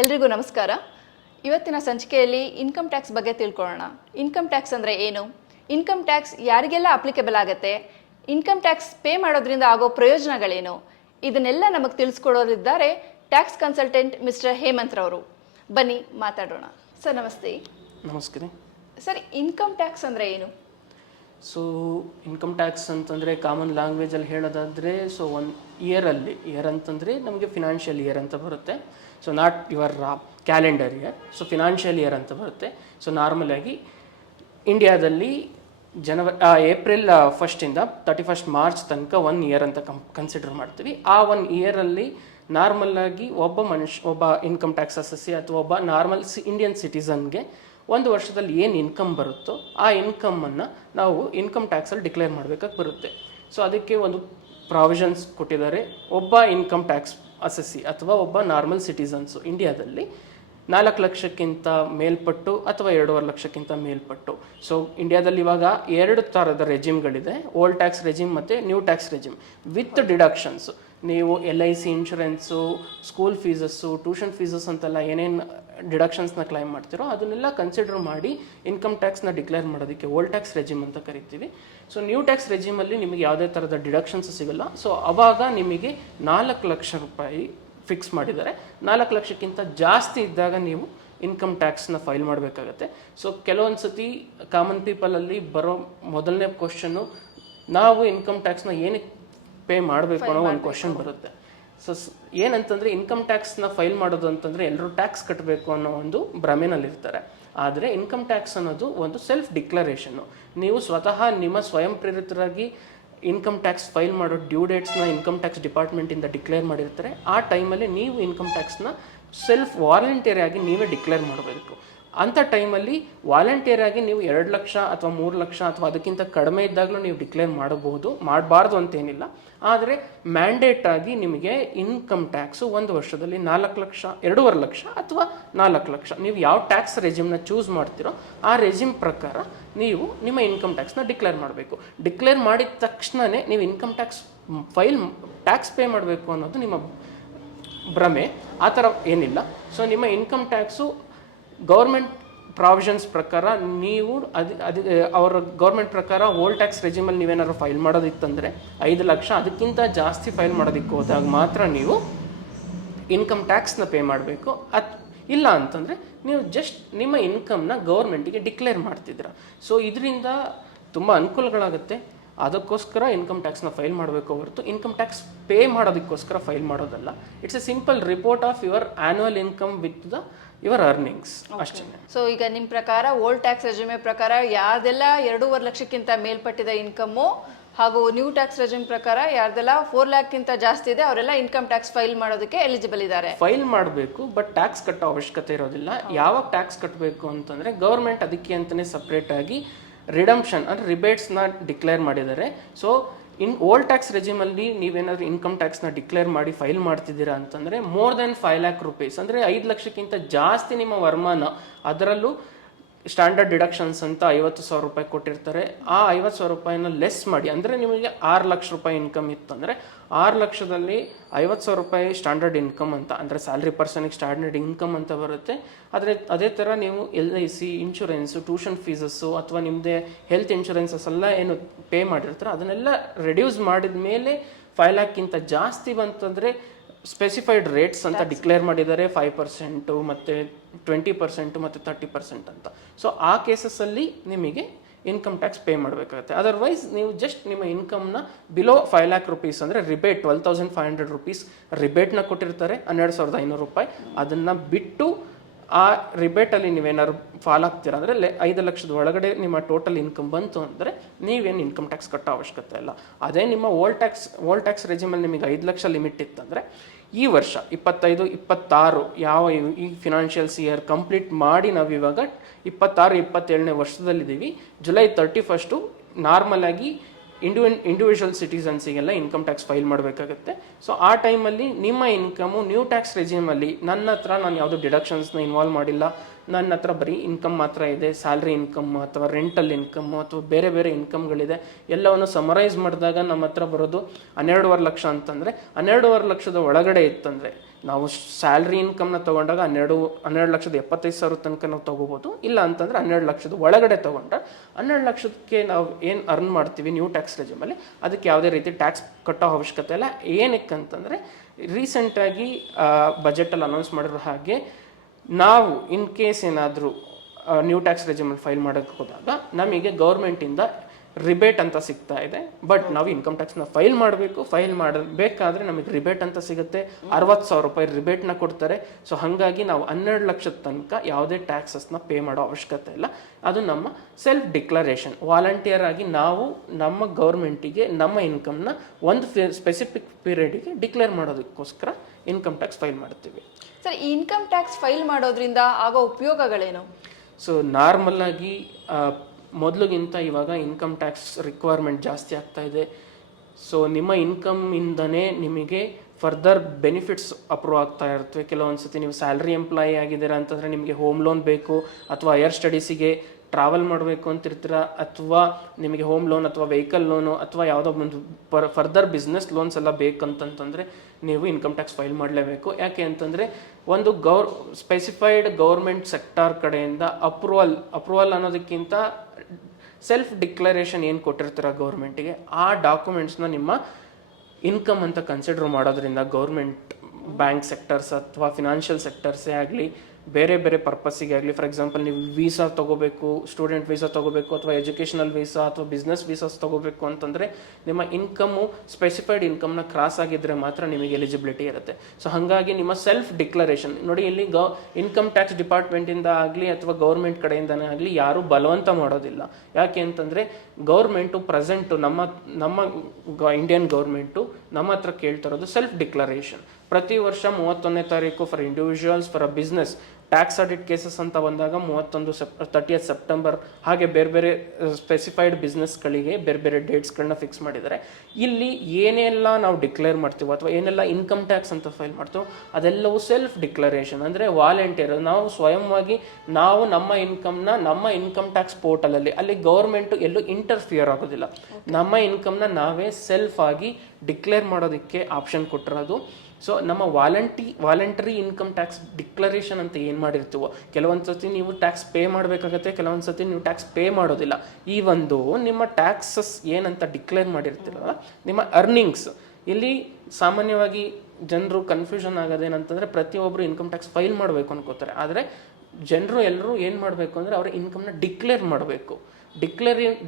ಎಲ್ರಿಗೂ ನಮಸ್ಕಾರ. ಇವತ್ತಿನ ಸಂಚಿಕೆಯಲ್ಲಿ ಇನ್ಕಮ್ ಟ್ಯಾಕ್ಸ್ ಬಗ್ಗೆ ತಿಳ್ಕೊಳ್ಳೋಣ. ಇನ್ಕಮ್ ಟ್ಯಾಕ್ಸ್ ಅಂದರೆ ಏನು, ಇನ್ಕಮ್ ಟ್ಯಾಕ್ಸ್ ಯಾರಿಗೆಲ್ಲ ಅಪ್ಲಿಕೇಬಲ್ ಆಗುತ್ತೆ, ಇನ್ಕಮ್ ಟ್ಯಾಕ್ಸ್ ಪೇ ಮಾಡೋದ್ರಿಂದ ಆಗೋ ಪ್ರಯೋಜನಗಳೇನು, ಇದನ್ನೆಲ್ಲ ನಮಗೆ ತಿಳಿಸ್ಕೊಡೋರಿದ್ದಾರೆ ಟ್ಯಾಕ್ಸ್ ಕನ್ಸಲ್ಟೆಂಟ್ ಮಿಸ್ಟರ್ ಹೇಮಂತ್ ರವರು. ಬನ್ನಿ ಮಾತಾಡೋಣ. ಸರ್ ನಮಸ್ತೆ. ನಮಸ್ಕಾರ ಸರ್, ಇನ್ಕಮ್ ಟ್ಯಾಕ್ಸ್ ಅಂದರೆ ಏನು? ಸೊ ಇನ್ಕಮ್ ಟ್ಯಾಕ್ಸ್ ಅಂತಂದರೆ ಕಾಮನ್ ಲ್ಯಾಂಗ್ವೇಜಲ್ಲಿ ಹೇಳೋದಾದರೆ ಒನ್ ಇಯರ್ ಅಂತಂದರೆ ನಮಗೆ ಫಿನಾನ್ಷಿಯಲ್ ಇಯರ್ ಅಂತ ಬರುತ್ತೆ. So not your calendar year, so financial year ಅಂತ ಬರುತ್ತೆ. ಸೊ ನಾರ್ಮಲಾಗಿ ಇಂಡಿಯಾದಲ್ಲಿ ಏಪ್ರಿಲ್ 1 31 ಮಾರ್ಚ್ ತನಕ 1 ಇಯರ್ ಅಂತ ಕನ್ಸಿಡರ್ ಮಾಡ್ತೀವಿ. ಆ 1 ಇಯರಲ್ಲಿ ನಾರ್ಮಲ್ಲಾಗಿ ಒಬ್ಬ ಇನ್ಕಮ್ ಟ್ಯಾಕ್ಸ್ ಅಸೆಸ್ಸಿ ಅಥವಾ ಒಬ್ಬ ನಾರ್ಮಲ್ ಇಂಡಿಯನ್ ಸಿಟಿಸನ್ಗೆ ಒಂದು ವರ್ಷದಲ್ಲಿ ಏನು ಇನ್ಕಮ್ ಬರುತ್ತೋ ಆ ಇನ್ಕಮನ್ನು ನಾವು ಇನ್ಕಮ್ ಟ್ಯಾಕ್ಸಲ್ಲಿ ಡಿಕ್ಲೇರ್ ಮಾಡಬೇಕಾಗಿ ಬರುತ್ತೆ. ಸೊ ಅದಕ್ಕೆ ಒಂದು ಪ್ರಾವಿಷನ್ಸ್ ಕೊಟ್ಟಿದ್ದಾರೆ. ಒಬ್ಬ ಇನ್ಕಮ್ ಟ್ಯಾಕ್ಸ್ ಅಸೆಸ್ಸಿ ಅಥವಾ ಒಬ್ಬ ನಾರ್ಮಲ್ ಸಿಟಿಸನ್ಸು ಇಂಡಿಯಾದಲ್ಲಿ 4 ಲಕ್ಷಕ್ಕಿಂತ ಮೇಲ್ಪಟ್ಟು ಅಥವಾ 2.5 ಲಕ್ಷಕ್ಕಿಂತ ಮೇಲ್ಪಟ್ಟು. ಸೊ ಇಂಡಿಯಾದಲ್ಲಿ ಇವಾಗ 2 ಥರದ ರೆಜಿಮ್ಗಳಿದೆ, ಓಲ್ಡ್ ಟ್ಯಾಕ್ಸ್ ರೆಜಿಮ್ ಮತ್ತು new tax regime with deductions. ನೀವು LIC insurance, school fees, tuition fees ಅಂತೆಲ್ಲ ಏನೇನು ಡಿಡಕ್ಷನ್ಸ್ನ ಕ್ಲೈಮ್ ಮಾಡ್ತಿರೋ ಅದನ್ನೆಲ್ಲ ಕನ್ಸಿಡರ್ ಮಾಡಿ ಇನ್ಕಮ್ ಟ್ಯಾಕ್ಸ್ನ ಡಿಕ್ಲೇರ್ ಮಾಡೋದಕ್ಕೆ ಓಲ್ಡ್ ಟ್ಯಾಕ್ಸ್ ರೆಜಿಮ್ ಅಂತ ಕರಿತೀವಿ. ಸೊ ನ್ಯೂ ಟ್ಯಾಕ್ಸ್ ರೆಜಿಮಲ್ಲಿ ನಿಮಗೆ ಯಾವುದೇ ಥರದ ಡಿಡಕ್ಷನ್ಸ್ ಸಿಗಲ್ಲ. ಸೊ ಅವಾಗ ನಿಮಗೆ 4 ಲಕ್ಷ ರೂಪಾಯಿ ಫಿಕ್ಸ್ ಮಾಡಿದ್ದಾರೆ. 4 ಲಕ್ಷಕ್ಕಿಂತ ಜಾಸ್ತಿ ಇದ್ದಾಗ ನೀವು ಇನ್ಕಮ್ ಟ್ಯಾಕ್ಸ್ನ ಫೈಲ್ ಮಾಡಬೇಕಾಗತ್ತೆ. ಸೊ ಕೆಲವೊಂದು ಸತಿ ಕಾಮನ್ ಪೀಪಲಲ್ಲಿ ಬರೋ ಮೊದಲನೇ ಕ್ವಶನ್ನು, ನಾವು ಇನ್ಕಮ್ ಟ್ಯಾಕ್ಸ್ನ ಏನಕ್ಕೆ ಪೇ ಮಾಡಬೇಕು ಅನ್ನೋ ಒಂದು ಕ್ವಶನ್ ಬರುತ್ತೆ. ಸೊ ಏನಂತಂದರೆ ಇನ್ಕಮ್ ಟ್ಯಾಕ್ಸ್ನ ಫೈಲ್ ಮಾಡೋದು ಅಂತಂದರೆ ಎಲ್ಲರೂ ಟ್ಯಾಕ್ಸ್ ಕಟ್ಟಬೇಕು ಅನ್ನೋ ಒಂದು ಭ್ರಮೆನಲ್ಲಿರ್ತಾರೆ. ಆದರೆ ಇನ್ಕಮ್ ಟ್ಯಾಕ್ಸ್ ಅನ್ನೋದು ಒಂದು ಸೆಲ್ಫ್ ಡಿಕ್ಲರೇಷನ್ನು. ನೀವು ಸ್ವತಃ ನಿಮ್ಮ ಸ್ವಯಂ ಪ್ರೇರಿತರಾಗಿ ಇನ್ಕಮ್ ಟ್ಯಾಕ್ಸ್ ಫೈಲ್ ಮಾಡೋ ಡ್ಯೂ ಡೇಟ್ಸ್ನ ಇನ್ಕಮ್ ಟ್ಯಾಕ್ಸ್ ಡಿಪಾರ್ಟ್ಮೆಂಟಿಂದ ಡಿಕ್ಲೇರ್ ಮಾಡಿರ್ತಾರೆ. ಆ ಟೈಮಲ್ಲಿ ನೀವು ಇನ್ಕಮ್ ಟ್ಯಾಕ್ಸ್ನ ಸೆಲ್ಫ್ ವಾಲಂಟಿಯರಾಗಿ ನೀವೇ ಡಿಕ್ಲೇರ್ ಮಾಡಬೇಕು. ಅಂಥ ಟೈಮಲ್ಲಿ ವಾಲಂಟಿಯರಾಗಿ ನೀವು 2 ಲಕ್ಷ ಅಥವಾ 3 ಲಕ್ಷ ಅಥವಾ ಅದಕ್ಕಿಂತ ಕಡಿಮೆ ಇದ್ದಾಗಲೂ ನೀವು ಡಿಕ್ಲೇರ್ ಮಾಡಬಹುದು, ಮಾಡಬಾರ್ದು ಅಂತೇನಿಲ್ಲ. ಆದರೆ ಮ್ಯಾಂಡೇಟ್ ಆಗಿ ನಿಮಗೆ ಇನ್ಕಮ್ ಟ್ಯಾಕ್ಸು ಒಂದು ವರ್ಷದಲ್ಲಿ 4 ಲಕ್ಷ, 2.5 ಲಕ್ಷ ಅಥವಾ 4 ಲಕ್ಷ, ನೀವು ಯಾವ ಟ್ಯಾಕ್ಸ್ ರೆಜಿಮ್ನ ಚೂಸ್ ಮಾಡ್ತೀರೋ ಆ ರೆಜಿಮ್ ಪ್ರಕಾರ ನೀವು ನಿಮ್ಮ ಇನ್ಕಮ್ ಟ್ಯಾಕ್ಸ್ನ ಡಿಕ್ಲೇರ್ ಮಾಡಬೇಕು. ಡಿಕ್ಲೇರ್ ಮಾಡಿದ ತಕ್ಷಣವೇ ನೀವು ಇನ್ಕಮ್ ಟ್ಯಾಕ್ಸ್ ಪೇ ಮಾಡಬೇಕು ಅನ್ನೋದು ನಿಮ್ಮ ಭ್ರಮೆ. ಆ ಥರ ಏನಿಲ್ಲ. ಸೊ ನಿಮ್ಮ ಇನ್ಕಮ್ ಟ್ಯಾಕ್ಸು ಗೌರ್ಮೆಂಟ್ ಪ್ರಾವಿಷನ್ಸ್ ಪ್ರಕಾರ ನೀವು ಅವರ ಗೌರ್ಮೆಂಟ್ ಪ್ರಕಾರ ಓಲ್ಡ್ ಟ್ಯಾಕ್ಸ್ ರೆಜಿಮಲ್ಲಿ ನೀವೇನಾದ್ರು ಫೈಲ್ ಮಾಡೋದಿತ್ತಂದರೆ 5 ಲಕ್ಷ, ಅದಕ್ಕಿಂತ ಜಾಸ್ತಿ ಫೈಲ್ ಮಾಡೋದಕ್ಕೆ ಹೋದಾಗ ಮಾತ್ರ ನೀವು ಇನ್ಕಮ್ ಟ್ಯಾಕ್ಸ್ನ ಪೇ ಮಾಡಬೇಕು. ಇಲ್ಲ ಅಂತಂದರೆ ನೀವು ಜಸ್ಟ್ ನಿಮ್ಮ ಇನ್ಕಮ್ನ ಗೌರ್ಮೆಂಟಿಗೆ ಡಿಕ್ಲೇರ್ ಮಾಡ್ತಿದ್ದೀರ. ಸೊ ಇದರಿಂದ ತುಂಬ ಅನುಕೂಲಗಳಾಗುತ್ತೆ. ಅದಕ್ಕೋಸ್ಕರ ಇನ್ಕಮ್ ಟ್ಯಾಕ್ಸ್ನ ಫೈಲ್ ಮಾಡಬೇಕು ಹೊರತು ಇನ್ಕಮ್ ಟ್ಯಾಕ್ಸ್ ಪೇ ಮಾಡೋದಕ್ಕೋಸ್ಕರ ಫೈಲ್ ಮಾಡೋದಲ್ಲ. It's A simple report of your annual income with your earnings ಅಷ್ಟೇ. ಸೊ ಈಗ ನಿಮ್ಮ ಪ್ರಕಾರ ಓಲ್ಡ್ ಟ್ಯಾಕ್ಸ್ ರೆಜಿಮೆ ಪ್ರಕಾರ ಯಾರ್ದೆಲ್ಲ 2.5 ಲಕ್ಷಕ್ಕಿಂತ ಮೇಲ್ಪಟ್ಟಿದ ಇನ್ಕಮ್ಮು ಹಾಗೂ ನ್ಯೂ ಟ್ಯಾಕ್ಸ್ ರೆಜಿಮ್ ಪ್ರಕಾರ ಯಾರ್ದೆಲ್ಲ 4 ಲ್ಯಾಕ್ಕಿಂತ ಜಾಸ್ತಿ ಇದೆ ಅವರೆಲ್ಲ ಇನ್ಕಮ್ ಟ್ಯಾಕ್ಸ್ ಫೈಲ್ ಮಾಡೋದಕ್ಕೆ ಎಲಿಜಿಬಲ್ ಇದ್ದಾರೆ. ಫೈಲ್ ಮಾಡಬೇಕು, ಬಟ್ ಟ್ಯಾಕ್ಸ್ ಕಟ್ಟೋ ಅವಶ್ಯಕತೆ ಇರೋದಿಲ್ಲ. ಯಾವಾಗ ಟ್ಯಾಕ್ಸ್ ಕಟ್ಟಬೇಕು ಅಂತಂದರೆ ಗೌರ್ಮೆಂಟ್ ಅದಕ್ಕೆ ಅಂತಲೇ ಸಪ್ರೇಟಾಗಿ ರಿಡಂಪ್ಷನ್ ಅಂದರೆ ರಿಬೇಟ್ಸ್ನ ಡಿಕ್ಲೇರ್ ಮಾಡಿದ್ದಾರೆ. ಸೊ ಓಲ್ಡ್ ಟ್ಯಾಕ್ಸ್ ರೆಜಿಮಲ್ಲಿ ನೀವೇನಾದರೂ ಇನ್ಕಮ್ ಟ್ಯಾಕ್ಸ್ನ ಡಿಕ್ಲೇರ್ ಮಾಡಿ ಫೈಲ್ ಮಾಡ್ತಿದ್ದೀರಾ ಅಂತಂದರೆ ಮೋರ್ ದೆನ್ 5 ಲ್ಯಾಕ್ ರುಪೀಸ್ ಅಂದರೆ 5 ಲಕ್ಷಕ್ಕಿಂತ ಜಾಸ್ತಿ ನಿಮ್ಮ ವರಮಾನ, ಅದರಲ್ಲೂ ಸ್ಟ್ಯಾಂಡರ್ಡ್ ಡಿಡಕ್ಷನ್ಸ್ ಅಂತ 50,000 ರೂಪಾಯಿ ಕೊಟ್ಟಿರ್ತಾರೆ. ಆ 50,000 ರೂಪಾಯಿನ ಲೆಸ್ ಮಾಡಿ, ಅಂದರೆ ನಿಮಗೆ 6 ಲಕ್ಷ ರೂಪಾಯಿ ಇನ್ಕಮ್ ಇತ್ತಂದರೆ 6 ಲಕ್ಷದಲ್ಲಿ 50,000 ರೂಪಾಯಿ ಸ್ಟ್ಯಾಂಡರ್ಡ್ ಇನ್ಕಮ್ ಅಂತ, ಅಂದರೆ ಸ್ಯಾಲ್ರಿ ಪರ್ಸನಿಗೆ ಸ್ಟ್ಯಾಂಡರ್ಡ್ ಇನ್ಕಮ್ ಅಂತ ಬರುತ್ತೆ. ಆದರೆ ಅದೇ ಥರ ನೀವು LIC ಇನ್ಶೂರೆನ್ಸು, ಟ್ಯೂಷನ್ ಫೀಸಸ್ಸು ಅಥವಾ ನಿಮ್ಮದೇ ಹೆಲ್ತ್ ಇನ್ಶೂರೆನ್ಸಸ್ ಎಲ್ಲ ಏನು ಪೇ ಮಾಡಿರ್ತಾರೆ ಅದನ್ನೆಲ್ಲ ರೆಡ್ಯೂಸ್ ಮಾಡಿದ ಮೇಲೆ 5 ಲ್ಯಾಕ್ಕಿಂತ ಜಾಸ್ತಿ ಬಂತಂದರೆ ಸ್ಪೆಸಿಫೈಡ್ ರೇಟ್ಸ್ ಅಂತ ಡಿಕ್ಲೇರ್ ಮಾಡಿದ್ದಾರೆ. 5% ಮತ್ತು 20% ಮತ್ತು 30% ಅಂತ. ಸೊ ಆ ಕೇಸಸ್ಸಲ್ಲಿ ನಿಮಗೆ ಇನ್ಕಮ್ ಟ್ಯಾಕ್ಸ್ ಪೇ ಮಾಡಬೇಕಾಗುತ್ತೆ. ಅದರ್ವೈಸ್ ನೀವು ಜಸ್ಟ್ ನಿಮ್ಮ ಇನ್ಕಮ್ನ ಬಿಲೋ 5 ಲ್ಯಾಕ್ ರುಪೀಸ್ ಅಂದರೆ ರಿಬೇಟ್ 12,500 ರೂಪೀಸ್ ರಿಬೇಟ್ನ ಕೊಟ್ಟಿರ್ತಾರೆ, 12,500 ರೂಪಾಯಿ. ಅದನ್ನು ಬಿಟ್ಟು ಆ ರಿಬೇಟಲ್ಲಿ ನೀವೇನಾದ್ರು ಫಾಲ್ ಆಗ್ತೀರಾ ಅಂದರೆ 5 ಲಕ್ಷದ ಒಳಗಡೆ ನಿಮ್ಮ ಟೋಟಲ್ ಇನ್ಕಮ್ ಬಂತು ಅಂದರೆ ನೀವೇನು ಇನ್ಕಮ್ ಟ್ಯಾಕ್ಸ್ ಕಟ್ಟೋ ಅವಶ್ಯಕತೆ ಇಲ್ಲ. ಅದೇ ನಿಮ್ಮ ಓಲ್ಡ್ ಟ್ಯಾಕ್ಸ್ ರೆಜಿಮಲ್ಲಿ ನಿಮಗೆ 5 ಲಕ್ಷ ಲಿಮಿಟ್ ಇತ್ತಂದರೆ ಈ ವರ್ಷ 25-26 ಯಾವ ಈ ಫಿನಾನ್ಷಿಯಲ್ಸ್ ಇಯರ್ ಕಂಪ್ಲೀಟ್ ಮಾಡಿ ನಾವಿವಾಗ 26-27ನೇ ವರ್ಷದಲ್ಲಿದ್ದೀವಿ. ಜುಲೈ 31 ನಾರ್ಮಲ್ ಆಗಿ ಇಂಡಿವಿಜುವಲ್ ಸಿಟಿಸನ್ಸಿಗೆಲ್ಲ ಇನ್ಕಮ್ ಟ್ಯಾಕ್ಸ್ ಫೈಲ್ ಮಾಡಬೇಕಾಗುತ್ತೆ. ಸೊ ಆ ಟೈಮಲ್ಲಿ ನಿಮ್ಮ ಇನ್ಕಮು ನ್ಯೂ ಟ್ಯಾಕ್ಸ್ ರೆಜಿಮಲ್ಲಿ ನಾನು ಯಾವುದೋ ಡಿಡಕ್ಷನ್ಸ್ನ ಇನ್ವಾಲ್ವ್ ಮಾಡಿಲ್ಲ, ನನ್ನ ಹತ್ರ ಬರೀ ಇನ್ಕಮ್ ಮಾತ್ರ ಇದೆ, ಸ್ಯಾಲ್ರಿ ಇನ್ಕಮ್ ಅಥವಾ ರೆಂಟಲ್ ಇನ್ಕಮ್ಮು ಅಥವಾ ಬೇರೆ ಬೇರೆ ಇನ್ಕಮ್ಗಳಿದೆ, ಎಲ್ಲವನ್ನು ಸಮರೈಸ್ ಮಾಡಿದಾಗ ನಮ್ಮ ಹತ್ರ ಬರೋದು 12.5 ಲಕ್ಷ ಅಂತಂದರೆ 12.5 ಲಕ್ಷದ ಒಳಗಡೆ ಇತ್ತಂದರೆ ನಾವು ಸ್ಯಾಲ್ರಿ ಇನ್ಕಮ್ನ ತೊಗೊಂಡಾಗ 12,75,000 ತನಕ ನಾವು ತೊಗೋಬೋದು. ಇಲ್ಲ ಅಂತಂದರೆ 12 ಲಕ್ಷದ ಒಳಗಡೆ ತೊಗೊಂಡ್ರೆ 12 ಲಕ್ಷಕ್ಕೆ ನಾವು ಏನು ಅರ್ನ್ ಮಾಡ್ತೀವಿ ನ್ಯೂ ಟ್ಯಾಕ್ಸ್ ರೆಜಿಮಲ್ಲಿ ಅದಕ್ಕೆ ಯಾವುದೇ ರೀತಿ ಟ್ಯಾಕ್ಸ್ ಕಟ್ಟೋ ಅವಶ್ಯಕತೆ ಇಲ್ಲ. ಏನಕ್ಕೆ ಅಂತಂದರೆ ರೀಸೆಂಟಾಗಿ ಬಜೆಟಲ್ಲಿ ಅನೌನ್ಸ್ ಮಾಡಿರೋ ಹಾಗೆ ನಾವು ಇನ್ ಕೇಸ್ ಏನಾದರೂ ನ್ಯೂ ಟ್ಯಾಕ್ಸ್ ರೆಜಿಮಲ್ಲಿ ಫೈಲ್ ಮಾಡೋಕ್ಕೆ ಹೋದಾಗ ನಮಗೆ ಗೌರ್ಮೆಂಟಿಂದ ರಿಬೇಟ್ ಅಂತ ಸಿಗ್ತಾ ಇದೆ. ಬಟ್ ನಾವು ಇನ್ಕಮ್ ಟ್ಯಾಕ್ಸ್ನ ಫೈಲ್ ಮಾಡಬೇಕಾದ್ರೆ ನಮಗೆ ರಿಬೇಟ್ ಅಂತ ಸಿಗುತ್ತೆ. 60,000 ರೂಪಾಯಿ ರಿಬೇಟ್ನ ಕೊಡ್ತಾರೆ. ಸೊ ಹಾಗಾಗಿ ನಾವು 12 ಲಕ್ಷದ ತನಕ ಯಾವುದೇ ಟ್ಯಾಕ್ಸಸ್ನ ಪೇ ಮಾಡೋ ಅವಶ್ಯಕತೆ ಇಲ್ಲ. ಅದು ನಮ್ಮ ಸೆಲ್ಫ್ ಡಿಕ್ಲರೇಷನ್. ವಾಲಂಟಿಯರ್ ಆಗಿ ನಾವು ನಮ್ಮ ಗೌರ್ಮೆಂಟಿಗೆ ನಮ್ಮ ಇನ್ಕಮ್ನ ಒಂದು ಸ್ಪೆಸಿಫಿಕ್ ಪೀರಿಯಡಿಗೆ ಡಿಕ್ಲೇರ್ ಮಾಡೋದಕ್ಕೋಸ್ಕರ ಇನ್ಕಮ್ ಟ್ಯಾಕ್ಸ್ ಫೈಲ್ ಮಾಡ್ತೀವಿ. ಸರ್, ಈ ಇನ್ಕಮ್ ಟ್ಯಾಕ್ಸ್ ಫೈಲ್ ಮಾಡೋದ್ರಿಂದ ಆಗೋ ಉಪಯೋಗಗಳೇನು? ಸೊ ನಾರ್ಮಲ್ಲಾಗಿ ಮೊದಲಿಗಿಂತ ಇವಾಗ ಇನ್ಕಮ್ ಟ್ಯಾಕ್ಸ್ ರಿಕ್ವೈರ್ಮೆಂಟ್ ಜಾಸ್ತಿ ಆಗ್ತಾ ಇದೆ. ಸೊ ನಿಮ್ಮ ಇನ್ಕಮ್ಮಿಂದನೇ ನಿಮಗೆ ಫರ್ದರ್ ಬೆನಿಫಿಟ್ಸ್ ಅಪ್ರೂವ್ ಆಗ್ತಾ ಇರ್ತವೆ. ಕೆಲವೊಂದು ಸತಿ ನೀವು ಸ್ಯಾಲ್ರಿ ಎಂಪ್ಲಾಯಿ ಆಗಿದ್ದೀರಾ ಅಂತಂದರೆ ನಿಮಗೆ ಹೋಮ್ ಲೋನ್ ಬೇಕು, ಅಥವಾ ಹೈಯರ್ ಸ್ಟಡೀಸಿಗೆ ಟ್ರಾವೆಲ್ ಮಾಡಬೇಕು ಅಂತಿರ್ತೀರ, ಅಥವಾ ನಿಮಗೆ ಹೋಮ್ ಲೋನ್ ಅಥವಾ ವೆಹಿಕಲ್ ಲೋನು ಅಥವಾ ಯಾವುದೋ ಒಂದು ಫರ್ದರ್ ಬಿಸ್ನೆಸ್ ಲೋನ್ಸ್ ಎಲ್ಲ ಬೇಕಂತಂತಂದರೆ ನೀವು ಇನ್ಕಮ್ ಟ್ಯಾಕ್ಸ್ ಫೈಲ್ ಮಾಡಲೇಬೇಕು. ಯಾಕೆ ಅಂತಂದರೆ ಒಂದು ಸ್ಪೆಸಿಫೈಡ್ ಗೌರ್ಮೆಂಟ್ ಸೆಕ್ಟಾರ್ ಕಡೆಯಿಂದ ಅಪ್ರೂವಲ್ ಅನ್ನೋದಕ್ಕಿಂತ ಸೆಲ್ಫ್ ಡಿಕ್ಲರೇಷನ್ ಏನು ಕೊಟ್ಟಿರ್ತೀರ ಗೌರ್ಮೆಂಟಿಗೆ, ಆ ಡಾಕ್ಯುಮೆಂಟ್ಸ್ನ ನಿಮ್ಮ ಇನ್ಕಮ್ ಅಂತ ಕನ್ಸಿಡರ್ ಮಾಡೋದ್ರಿಂದ ಗೌರ್ಮೆಂಟ್ ಬ್ಯಾಂಕ್ ಸೆಕ್ಟರ್ಸ್ ಅಥವಾ ಫಿನಾನ್ಷಿಯಲ್ ಸೆಕ್ಟರ್ಸೇ ಆಗಲಿ, ಬೇರೆ ಬೇರೆ ಪರ್ಪಸ್ಸಿಗೆ ಆಗಲಿ, ಫಾರ್ ಎಕ್ಸಾಂಪಲ್ ನೀವು ವೀಸಾ ತೊಗೋಬೇಕು, ಸ್ಟೂಡೆಂಟ್ ವೀಸಾ ತೊಗೋಬೇಕು, ಅಥವಾ ಎಜುಕೇಷನಲ್ ವೀಸಾ ಅಥವಾ ಬಿಸ್ನೆಸ್ ವೀಸಾಸ್ ತೊಗೋಬೇಕು ಅಂತಂದರೆ ನಿಮ್ಮ ಇನ್ಕಮ್ಮು ಸ್ಪೆಸಿಫೈಡ್ ಇನ್ಕಮ್ನ ಕ್ರಾಸ್ ಆಗಿದ್ದರೆ ಮಾತ್ರ ನಿಮಗೆ ಎಲಿಜಿಬಿಲಿಟಿ ಇರುತ್ತೆ. ಸೊ ಹಾಗಾಗಿ ನಿಮ್ಮ ಸೆಲ್ಫ್ ಡಿಕ್ಲರೇಷನ್ ನೋಡಿ, ಇಲ್ಲಿ ಇನ್ಕಮ್ ಟ್ಯಾಕ್ಸ್ ಡಿಪಾರ್ಟ್ಮೆಂಟಿಂದ ಆಗಲಿ ಅಥವಾ ಗೌರ್ಮೆಂಟ್ ಕಡೆಯಿಂದನೇ ಆಗಲಿ ಯಾರೂ ಬಲವಂತ ಮಾಡೋದಿಲ್ಲ. ಯಾಕೆ ಅಂತಂದರೆ ಗೌರ್ಮೆಂಟು ಪ್ರೆಸೆಂಟು ನಮ್ಮ ಇಂಡಿಯನ್ ಗೌರ್ಮೆಂಟು ನಮ್ಮ ಹತ್ರ ಕೇಳ್ತಾ ಇರೋದು ಸೆಲ್ಫ್ ಡಿಕ್ಲರೇಷನ್. ಪ್ರತಿ ವರ್ಷ 31ನೇ ತಾರೀಕು for individuals, for a business tax audit cases ಅಂತ ಬಂದಾಗ 30th ಸೆಪ್ಟೆಂಬರ್, ಹಾಗೆ ಬೇರೆ ಬೇರೆ ಸ್ಪೆಸಿಫೈಡ್ ಬಿಸ್ನೆಸ್ಗಳಿಗೆ ಬೇರೆ ಬೇರೆ ಡೇಟ್ಸ್ಗಳನ್ನ ಫಿಕ್ಸ್ ಮಾಡಿದ್ದಾರೆ. ಇಲ್ಲಿ ಏನೆಲ್ಲ ನಾವು ಡಿಕ್ಲೇರ್ ಮಾಡ್ತೀವೋ ಅಥವಾ ಏನೆಲ್ಲ ಇನ್ಕಮ್ ಟ್ಯಾಕ್ಸ್ ಅಂತ ಫೈಲ್ ಮಾಡ್ತೀವೋ ಅದೆಲ್ಲವೂ ಸೆಲ್ಫ್ ಡಿಕ್ಲರೇಷನ್. ಅಂದರೆ ವಾಲಂಟಿಯರ್, ನಾವು ಸ್ವಯಂವಾಗಿ ನಾವು ನಮ್ಮ ಇನ್ಕಮ್ನ ನಮ್ಮ ಇನ್ಕಮ್ ಟ್ಯಾಕ್ಸ್ ಪೋರ್ಟಲಲ್ಲಿ, ಅಲ್ಲಿ ಗೌರ್ಮೆಂಟು ಎಲ್ಲೂ ಇಂಟರ್ಫಿಯರ್ ಆಗೋದಿಲ್ಲ. ನಮ್ಮ ಇನ್ಕಮ್ನ ನಾವೇ ಸೆಲ್ಫ್ ಆಗಿ ಡಿಕ್ಲೇರ್ ಮಾಡೋದಕ್ಕೆ ಆಪ್ಷನ್ ಕೊಟ್ಟಿರೋದು. ಸೊ ನಮ್ಮ ವಾಲಂಟರಿ ಇನ್ಕಮ್ ಟ್ಯಾಕ್ಸ್ ಡಿಕ್ಲರೇಷನ್ ಅಂತ ಏನು ಮಾಡಿರ್ತೀವೋ, ಕೆಲವೊಂದು ಸತಿ ನೀವು ಟ್ಯಾಕ್ಸ್ ಪೇ ಮಾಡಬೇಕಾಗತ್ತೆ, ಕೆಲವೊಂದು ಸತಿ ನೀವು ಟ್ಯಾಕ್ಸ್ ಪೇ ಮಾಡೋದಿಲ್ಲ. ಈ ಒಂದು ನಿಮ್ಮ ಟ್ಯಾಕ್ಸಸ್ ಏನಂತ ಡಿಕ್ಲೇರ್ ಮಾಡಿರ್ತೀರಲ್ಲ, ನಿಮ್ಮ ಅರ್ನಿಂಗ್ಸ್, ಇಲ್ಲಿ ಸಾಮಾನ್ಯವಾಗಿ ಜನರು ಕನ್ಫ್ಯೂಷನ್ ಆಗೋದೇನಂತಂದರೆ ಪ್ರತಿಯೊಬ್ಬರು ಇನ್ಕಮ್ ಟ್ಯಾಕ್ಸ್ ಫೈಲ್ ಮಾಡಬೇಕು ಅನ್ಕೋತಾರೆ. ಆದರೆ ಜನರು ಎಲ್ಲರೂ ಏನು ಮಾಡಬೇಕು ಅಂದರೆ ಅವರ ಇನ್ಕಮ್ನ ಡಿಕ್ಲೇರ್ ಮಾಡಬೇಕು.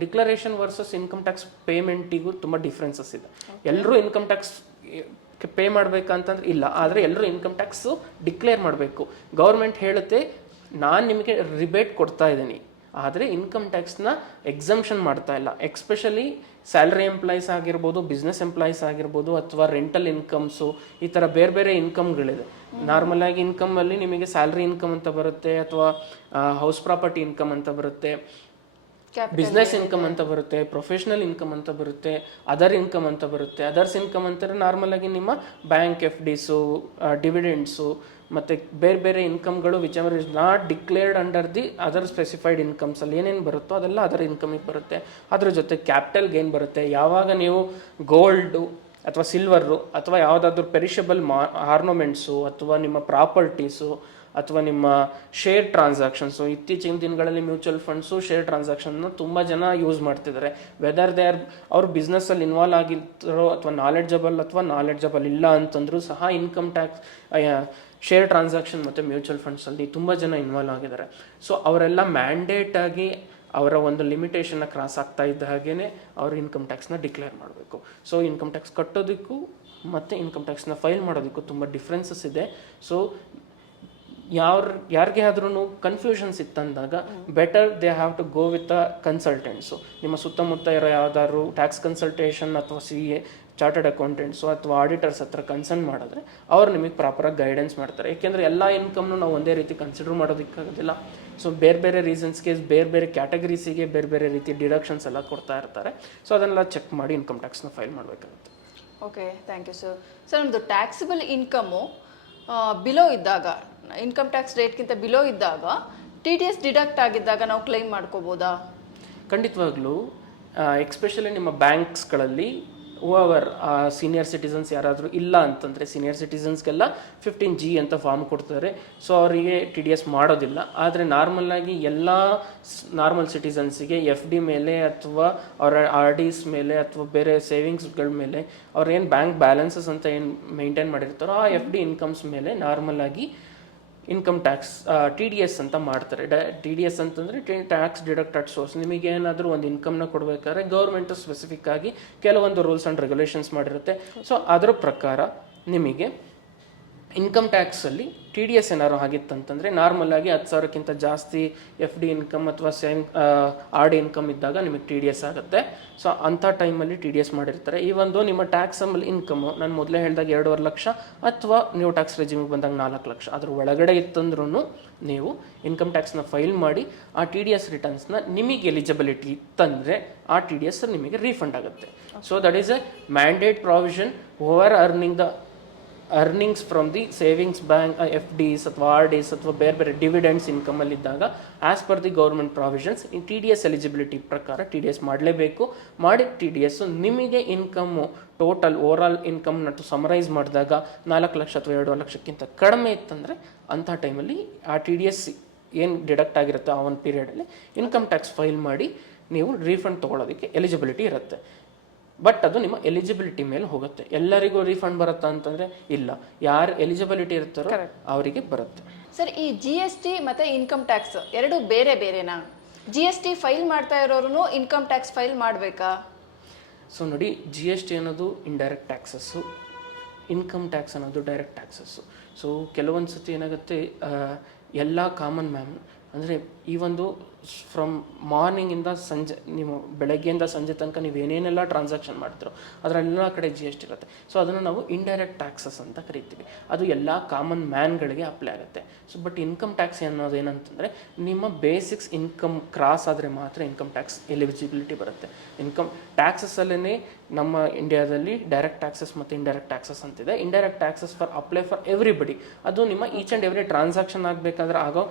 ಡಿಕ್ಲರೇಷನ್ ವರ್ಸಸ್ ಇನ್ಕಮ್ ಟ್ಯಾಕ್ಸ್ ಪೇಮೆಂಟಿಗೂ ತುಂಬ ಡಿಫ್ರೆನ್ಸಸ್ ಇದೆ. ಎಲ್ಲರೂ ಇನ್ಕಮ್ ಟ್ಯಾಕ್ಸ್ ಪೇ ಮಾಡಬೇಕಂತಂದ್ರೆ ಇಲ್ಲ, ಆದರೆ ಎಲ್ಲರೂ ಇನ್ಕಮ್ ಟ್ಯಾಕ್ಸು ಡಿಕ್ಲೇರ್ ಮಾಡಬೇಕು. ಗೌರ್ಮೆಂಟ್ ಹೇಳುತ್ತೆ ನಾನು ನಿಮಗೆ ರಿಬೇಟ್ ಕೊಡ್ತಾ ಇದ್ದೀನಿ, ಆದರೆ ಇನ್ಕಮ್ ಟ್ಯಾಕ್ಸ್ನ ಎಕ್ಸಂಪ್ಷನ್ ಮಾಡ್ತಾ ಇಲ್ಲ. ಎಕ್ಸ್ಪೆಷಲಿ ಸ್ಯಾಲ್ರಿ ಎಂಪ್ಲಾಯೀಸ್ ಆಗಿರ್ಬೋದು, ಬಿಸ್ನೆಸ್ ಎಂಪ್ಲಾಯೀಸ್ ಆಗಿರ್ಬೋದು, ಅಥವಾ ರೆಂಟಲ್ ಇನ್ಕಮ್ಸು, ಈ ಥರ ಬೇರೆ ಬೇರೆ ಇನ್ಕಮ್ಗಳಿದೆ. ನಾರ್ಮಲಾಗಿ ಇನ್ಕಮಲ್ಲಿ ನಿಮಗೆ ಸ್ಯಾಲ್ರಿ ಇನ್ಕಮ್ ಅಂತ ಬರುತ್ತೆ, ಅಥವಾ ಹೌಸ್ ಪ್ರಾಪರ್ಟಿ ಇನ್ಕಮ್ ಅಂತ ಬರುತ್ತೆ, ಬಿಸ್ನೆಸ್ ಇನ್ಕಮ್ ಅಂತ ಬರುತ್ತೆ, ಪ್ರೊಫೆಷನಲ್ ಇನ್ಕಮ್ ಅಂತ ಬರುತ್ತೆ, ಅದರ್ ಇನ್ಕಮ್ ಅಂತ ಬರುತ್ತೆ. ಅದರ್ಸ್ ಇನ್ಕಮ್ ಅಂತಾರೆ ನಾರ್ಮಲ್ ಆಗಿ ನಿಮ್ಮ ಬ್ಯಾಂಕ್ FDಸು, ಡಿವಿಡೆಂಡ್ಸು, ಮತ್ತು ಬೇರೆ ಬೇರೆ ಇನ್ಕಮ್ಗಳು whichever is not declared under the other specified incomes ಅಲ್ಲಿ ಏನೇನು ಬರುತ್ತೋ ಅದೆಲ್ಲ ಅದರ್ ಇನ್ಕಮಿಗೆ ಬರುತ್ತೆ. ಅದ್ರ ಜೊತೆ ಕ್ಯಾಪಿಟಲ್ ಗೇನ್ ಬರುತ್ತೆ. ಯಾವಾಗ ನೀವು ಗೋಲ್ಡು ಅಥವಾ ಸಿಲ್ವರು ಅಥವಾ ಯಾವುದಾದ್ರೂ ಪೆರಿಷಬಲ್ ಆರ್ನಮೆಂಟ್ಸು ಅಥವಾ ನಿಮ್ಮ ಪ್ರಾಪರ್ಟೀಸು ಅಥವಾ ನಿಮ್ಮ ಶೇರ್ ಟ್ರಾನ್ಸಾಕ್ಷನ್ಸು, ಇತ್ತೀಚಿನ ದಿನಗಳಲ್ಲಿ ಮ್ಯೂಚುವಲ್ ಫಂಡ್ಸು ಶೇರ್ ಟ್ರಾನ್ಸಾಕ್ಷನ್ನ ತುಂಬ ಜನ ಯೂಸ್ ಮಾಡ್ತಿದ್ದಾರೆ. ವೆದರ್ ದೇ ಆರ್ ಅವ್ರ ಬಿಸ್ನೆಸ್ಸಲ್ಲಿ ಇನ್ವಾಲ್ವ್ ಆಗಿರ್ತಾರೋ ಅಥವಾ ನಾಲೆಡ್ಜಬಲ್ ಇಲ್ಲ ಅಂತಂದ್ರೂ ಸಹ ಇನ್ಕಮ್ ಟ್ಯಾಕ್ಸ್, ಶೇರ್ ಟ್ರಾನ್ಸಾಕ್ಷನ್ ಮತ್ತು ಮ್ಯೂಚುವಲ್ ಫಂಡ್ಸಲ್ಲಿ ತುಂಬ ಜನ ಇನ್ವಾಲ್ವ್ ಆಗಿದ್ದಾರೆ. ಸೊ ಅವರೆಲ್ಲ ಮ್ಯಾಂಡೇಟಾಗಿ ಅವರ ಒಂದು ಲಿಮಿಟೇಷನ್ನ ಕ್ರಾಸ್ ಆಗ್ತಾ ಇದ್ದ ಹಾಗೇ ಅವರು ಇನ್ಕಮ್ ಟ್ಯಾಕ್ಸ್ನ ಡಿಕ್ಲೇರ್ ಮಾಡಬೇಕು. ಸೊ ಇನ್ಕಮ್ ಟ್ಯಾಕ್ಸ್ ಕಟ್ಟೋದಕ್ಕೂ ಮತ್ತು ಇನ್ಕಮ್ ಟ್ಯಾಕ್ಸ್ನ ಫೈಲ್ ಮಾಡೋದಕ್ಕೂ ತುಂಬ ಡಿಫ್ರೆನ್ಸಸ್ ಇದೆ. ಸೊ ಯಾರಿಗೆ ಆದ್ರೂ ಕನ್ಫ್ಯೂಷನ್ಸ್ ಇತ್ತಂದಾಗ better they have to go with a consultants. ನಿಮ್ಮ ಸುತ್ತಮುತ್ತ ಇರೋ ಯಾವ್ದಾದ್ರು ಟ್ಯಾಕ್ಸ್ ಕನ್ಸಲ್ಟೇಷನ್ ಅಥವಾ CA, ಚಾರ್ಟರ್ಡ್ ಅಕೌಂಟೆಂಟ್ಸು ಅಥವಾ ಆಡಿಟರ್ಸ್ ಹತ್ರ ಕನ್ಸಲ್ಟ್ ಮಾಡಿದ್ರೆ ಅವ್ರು ನಿಮಗೆ ಪ್ರಾಪರಾಗಿ ಗೈಡೆನ್ಸ್ ಮಾಡ್ತಾರೆ. ಏಕೆಂದರೆ ಎಲ್ಲ ಇನ್ಕಮ್ನು ನಾವು ಒಂದೇ ರೀತಿ ಕನ್ಸಿಡರ್ ಮಾಡೋದಕ್ಕಾಗೋದಿಲ್ಲ. ಸೊ ಬೇರೆ ಬೇರೆ ರೀಸನ್ಸ್ಗೆ ಬೇರೆ ಬೇರೆ ಕ್ಯಾಟಗರೀಸಿಗೆ ಬೇರೆ ಬೇರೆ ರೀತಿ ಡಿಡಕ್ಷನ್ಸ್ ಎಲ್ಲ ಕೊಡ್ತಾ ಇರ್ತಾರೆ. ಸೊ ಅದನ್ನೆಲ್ಲ ಚೆಕ್ ಮಾಡಿ ಇನ್ಕಮ್ ಟ್ಯಾಕ್ಸ್ನ ಫೈಲ್ ಮಾಡಬೇಕಾಗುತ್ತೆ. Okay, thank you sir. Sir, ನಮ್ಮದು ಟ್ಯಾಕ್ಸಿಬಲ್ ಇನ್ಕಮ್ಮು ಬಿಲೋ ಇದ್ದಾಗ, ಇನ್ಕಮ್ ಟ್ಯಾಕ್ಸ್ ರೇಟ್ಗಿಂತ ಬಿಲೋ ಇದ್ದಾಗ TDS ಡಿಡಕ್ಟ್ ಆಗಿದ್ದಾಗ ನಾವು ಕ್ಲೈಮ್ ಮಾಡ್ಕೋಬೋದಾ? ಖಂಡಿತವಾಗ್ಲೂ. ಎಕ್ಸ್ಪೆಷಲಿ ನಿಮ್ಮ ಬ್ಯಾಂಕ್ಸ್ಗಳಲ್ಲಿ ಓವರ್ ಸೀನಿಯರ್ ಸಿಟಿಸನ್ಸ್ ಯಾರಾದರೂ ಇಲ್ಲ ಅಂತಂದರೆ ಸೀನಿಯರ್ ಸಿಟಿಸನ್ಸ್ಗೆಲ್ಲ 15G ಅಂತ ಫಾರ್ಮ್ ಕೊಡ್ತಾರೆ. ಸೊ ಅವರಿಗೆ TDS ಮಾಡೋದಿಲ್ಲ. ಆದರೆ ನಾರ್ಮಲಾಗಿ ಎಲ್ಲ ನಾರ್ಮಲ್ ಸಿಟಿಸನ್ಸಿಗೆ FD ಮೇಲೆ ಅಥವಾ ಅವರ RDs ಮೇಲೆ ಅಥವಾ ಬೇರೆ ಸೇವಿಂಗ್ಸ್ಗಳ ಮೇಲೆ ಅವ್ರೇನು ಬ್ಯಾಂಕ್ ಬ್ಯಾಲೆನ್ಸಸ್ ಅಂತ ಏನು ಮೇಂಟೈನ್ ಮಾಡಿರ್ತಾರೋ ಆ FD ಇನ್ಕಮ್ಸ್ ಮೇಲೆ ನಾರ್ಮಲಾಗಿ ಇನ್ಕಮ್ ಟ್ಯಾಕ್ಸ್ TDS ಅಂತ ಮಾಡ್ತಾರೆ. TDS ಅಂತಂದರೆ ಟ್ಯಾಕ್ಸ್ ಡಿಡಕ್ಟ್ ಅಟ್ ಸೋರ್ಸ್. ನಿಮಗೆ ಏನಾದರೂ ಒಂದು ಇನ್ಕಮ್ನ ಕೊಡಬೇಕಾದ್ರೆ ಗೌರ್ಮೆಂಟು ಸ್ಪೆಸಿಫಿಕ್ ಆಗಿ ಕೆಲವೊಂದು ರೂಲ್ಸ್ ಆ್ಯಂಡ್ ರೆಗ್ಯುಲೇಷನ್ಸ್ ಮಾಡಿರುತ್ತೆ. ಸೊ ಅದರ ಪ್ರಕಾರ ನಿಮಗೆ ಇನ್ಕಮ್ ಟ್ಯಾಕ್ಸಲ್ಲಿ TDS ಏನಾದ್ರು ಆಗಿತ್ತಂತಂದರೆ ನಾರ್ಮಲಾಗಿ 10,000ಕ್ಕಿಂತ ಜಾಸ್ತಿ FD ಇನ್ಕಮ್ ಅಥವಾ RD ಇನ್ಕಮ್ ಇದ್ದಾಗ ನಿಮಗೆ TDS ಆಗುತ್ತೆ. ಸೊ ಅಂಥ ಟೈಮಲ್ಲಿ TDS ಮಾಡಿರ್ತಾರೆ. ಈ ಒಂದು ನಿಮ್ಮ ಟ್ಯಾಕ್ಸಬಲ್ ಇನ್ಕಮು ನಾನು ಮೊದಲೇ ಹೇಳಿದಾಗ 2.5 ಲಕ್ಷ ಅಥವಾ ನೀವು ಟ್ಯಾಕ್ಸ್ ರೆಜಿಮಿಗೆ ಬಂದಾಗ 4 ಲಕ್ಷ ಅದ್ರ ಒಳಗಡೆ ಇತ್ತಂದ್ರೂ ನೀವು ಇನ್ಕಮ್ ಟ್ಯಾಕ್ಸ್ನ ಫೈಲ್ ಮಾಡಿ ಆ TDS ರಿಟರ್ನ್ಸ್ನ ನಿಮಗೆ ಎಲಿಜಿಬಿಲಿಟಿ ಇತ್ತಂದರೆ ಆ TDS ನಿಮಗೆ ರೀಫಂಡ್ ಆಗುತ್ತೆ. So that is a mandate provision over earnings from the savings bank FDs ಅಥವಾ RDs ಅಥವಾ ಬೇರೆ ಬೇರೆ ಡಿವಿಡೆಂಡ್ಸ್ ಇನ್ಕಮಲ್ಲಿದ್ದಾಗ as per the government provisions ಈ TDS ಎಲಿಜಿಬಿಲಿಟಿ ಪ್ರಕಾರ TDS ಮಾಡಲೇಬೇಕು. ಮಾಡಿದ TDS ನಿಮಗೆ ಇನ್ಕಮ್ಮು ಟೋಟಲ್ ಓವರಾಲ್ ಇನ್ಕಮ್ನ ಸಮರೈಸ್ ಮಾಡಿದಾಗ 4 ಲಕ್ಷ ಅಥವಾ 2 ಲಕ್ಷಕ್ಕಿಂತ ಕಡಿಮೆ ಇತ್ತಂದರೆ ಅಂಥ ಟೈಮಲ್ಲಿ ಆ TDS ಏನು ಡಿಡಕ್ಟ್ ಆಗಿರುತ್ತೆ ಆ ಒಂದು ಪೀರಿಯಡಲ್ಲಿ ಇನ್ಕಮ್ ಟ್ಯಾಕ್ಸ್ ಫೈಲ್ ಮಾಡಿ ನೀವು ರೀಫಂಡ್ ತೊಗೊಳೋದಕ್ಕೆ ಎಲಿಜಿಬಿಲಿಟಿ ಇರುತ್ತೆ. ಬಟ್ ಅದು ನಿಮ್ಮ ಎಲಿಜಿಬಿಲಿಟಿ ಮೇಲೆ ಹೋಗುತ್ತೆ. ಎಲ್ಲರಿಗೂ ರೀಫಂಡ್ ಬರುತ್ತಾ ಅಂತಂದರೆ ಇಲ್ಲ, ಯಾರು ಎಲಿಜಿಬಿಲಿಟಿ ಇರ್ತಾರೋ ಅವರಿಗೆ ಬರುತ್ತೆ. ಸರ್, ಈ GST ಮತ್ತು ಇನ್ಕಮ್ ಟ್ಯಾಕ್ಸ್ ಎರಡು ಬೇರೆ ಬೇರೆನಾ? GST ಫೈಲ್ ಮಾಡ್ತಾ ಇರೋರು ಇನ್ಕಮ್ ಟ್ಯಾಕ್ಸ್ ಫೈಲ್ ಮಾಡಬೇಕಾ? ಸೊ ನೋಡಿ, GST ಅನ್ನೋದು ಇಂಡೈರೆಕ್ಟ್ ಟ್ಯಾಕ್ಸಸ್ಸು, ಇನ್ಕಮ್ ಟ್ಯಾಕ್ಸ್ ಅನ್ನೋದು ಡೈರೆಕ್ಟ್ ಟ್ಯಾಕ್ಸಸ್ಸು. ಸೊ ಕೆಲವೊಂದು ಸತಿ ಏನಾಗುತ್ತೆ, ಎಲ್ಲ ಕಾಮನ್ ಮ್ಯಾನ್ ಅಂದರೆ ಈ ಒಂದು ಫ್ರಮ್ ಮಾರ್ನಿಂಗಿಂದ ಸಂಜೆ, ನೀವು ಬೆಳಗ್ಗೆಯಿಂದ ಸಂಜೆ ತನಕ ನೀವು ಏನೇನೆಲ್ಲ ಟ್ರಾನ್ಸಾಕ್ಷನ್ ಮಾಡ್ತಿರೋ ಅದರೆಲ್ಲ ಕಡೆ GST ಇರುತ್ತೆ. ಸೊ ಅದನ್ನು ನಾವು ಇಂಡೈರೆಕ್ಟ್ ಟ್ಯಾಕ್ಸಸ್ ಅಂತ ಕರಿತೀವಿ. ಅದು ಎಲ್ಲ ಕಾಮನ್ ಮ್ಯಾನ್ಗಳಿಗೆ ಅಪ್ಲೈ ಆಗುತ್ತೆ. ಸೊ ಬಟ್ ಇನ್ಕಮ್ ಟ್ಯಾಕ್ಸ್ ಅನ್ನೋದು ಏನಂತಂದರೆ ನಿಮ್ಮ ಬೇಸಿಕ್ಸ್ ಇನ್ಕಮ್ ಕ್ರಾಸ್ ಆದರೆ ಮಾತ್ರ ಇನ್ಕಮ್ ಟ್ಯಾಕ್ಸ್ ಎಲಿಜಿಬಿಲಿಟಿ ಬರುತ್ತೆ. ಇನ್ಕಮ್ ಟ್ಯಾಕ್ಸಸ್ಸಲ್ಲೇ ನಮ್ಮ ಇಂಡಿಯಾದಲ್ಲಿ ಡೈರೆಕ್ಟ್ ಟ್ಯಾಕ್ಸಸ್ ಮತ್ತು ಇಂಡೈರೆಕ್ಟ್ ಟ್ಯಾಕ್ಸಸ್ ಅಂತಿದೆ. Indirect taxes apply for everybody. ಅದು ನಿಮ್ಮ ಈಚ್ ಆ್ಯಂಡ್ ಎವ್ರಿ ಟ್ರಾನ್ಸಾಕ್ಷನ್ ಆಗಬೇಕಾದ್ರೆ ಆಗೋ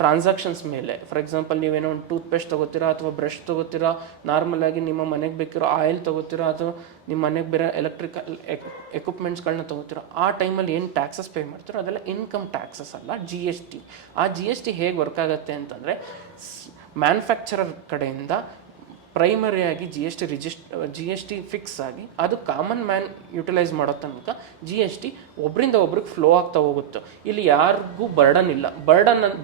ಟ್ರಾನ್ಸಾಕ್ಷನ್ಸ್ ಮೇಲೆ. ಫಾರ್ ಎಕ್ಸಾಂಪಲ್, ನೀವೇನೋ ಒಂದು ಟೂತ್ ಪೇಸ್ಟ್ ತೊಗೋತೀರಾ ಅಥವಾ ಬ್ರಷ್ ತೊಗೋತೀರಾ, ನಾರ್ಮಲಾಗಿ ನಿಮ್ಮ ಮನೆಗೆ ಬೇಕಿರೋ ಆಯಿಲ್ ತೊಗೋತೀರಾ ಅಥವಾ ನಿಮ್ಮ ಮನೆಗೆ ಬೇರೆ ಎಲೆಕ್ಟ್ರಿಕಲ್ ಎಕ್ವಿಪ್ಮೆಂಟ್ಸ್ಗಳನ್ನ ತೊಗೋತೀರೋ ಆ ಟೈಮಲ್ಲಿ ಏನು ಟ್ಯಾಕ್ಸಸ್ ಪೇ ಮಾಡ್ತೀರೋ ಅದೆಲ್ಲ ಇನ್ಕಮ್ ಟ್ಯಾಕ್ಸಸ್ ಅಲ್ಲ, GST. ಆ GST ಹೇಗೆ ವರ್ಕ್ ಆಗುತ್ತೆ ಅಂತಂದರೆ, ಮ್ಯಾನುಫ್ಯಾಕ್ಚರರ್ ಕಡೆಯಿಂದ ಪ್ರೈಮರಿಯಾಗಿ GST ಫಿಕ್ಸ್ ಆಗಿ ಅದು ಕಾಮನ್ ಮ್ಯಾನ್ ಯುಟಿಲೈಸ್ ಮಾಡೋ ತನಕ GST ಒಬ್ಬರಿಂದ ಒಬ್ರಿಗೆ ಫ್ಲೋ ಆಗ್ತಾ ಹೋಗುತ್ತೆ. ಇಲ್ಲಿ ಯಾರಿಗೂ ಬರ್ಡನ್ ಇಲ್ಲ.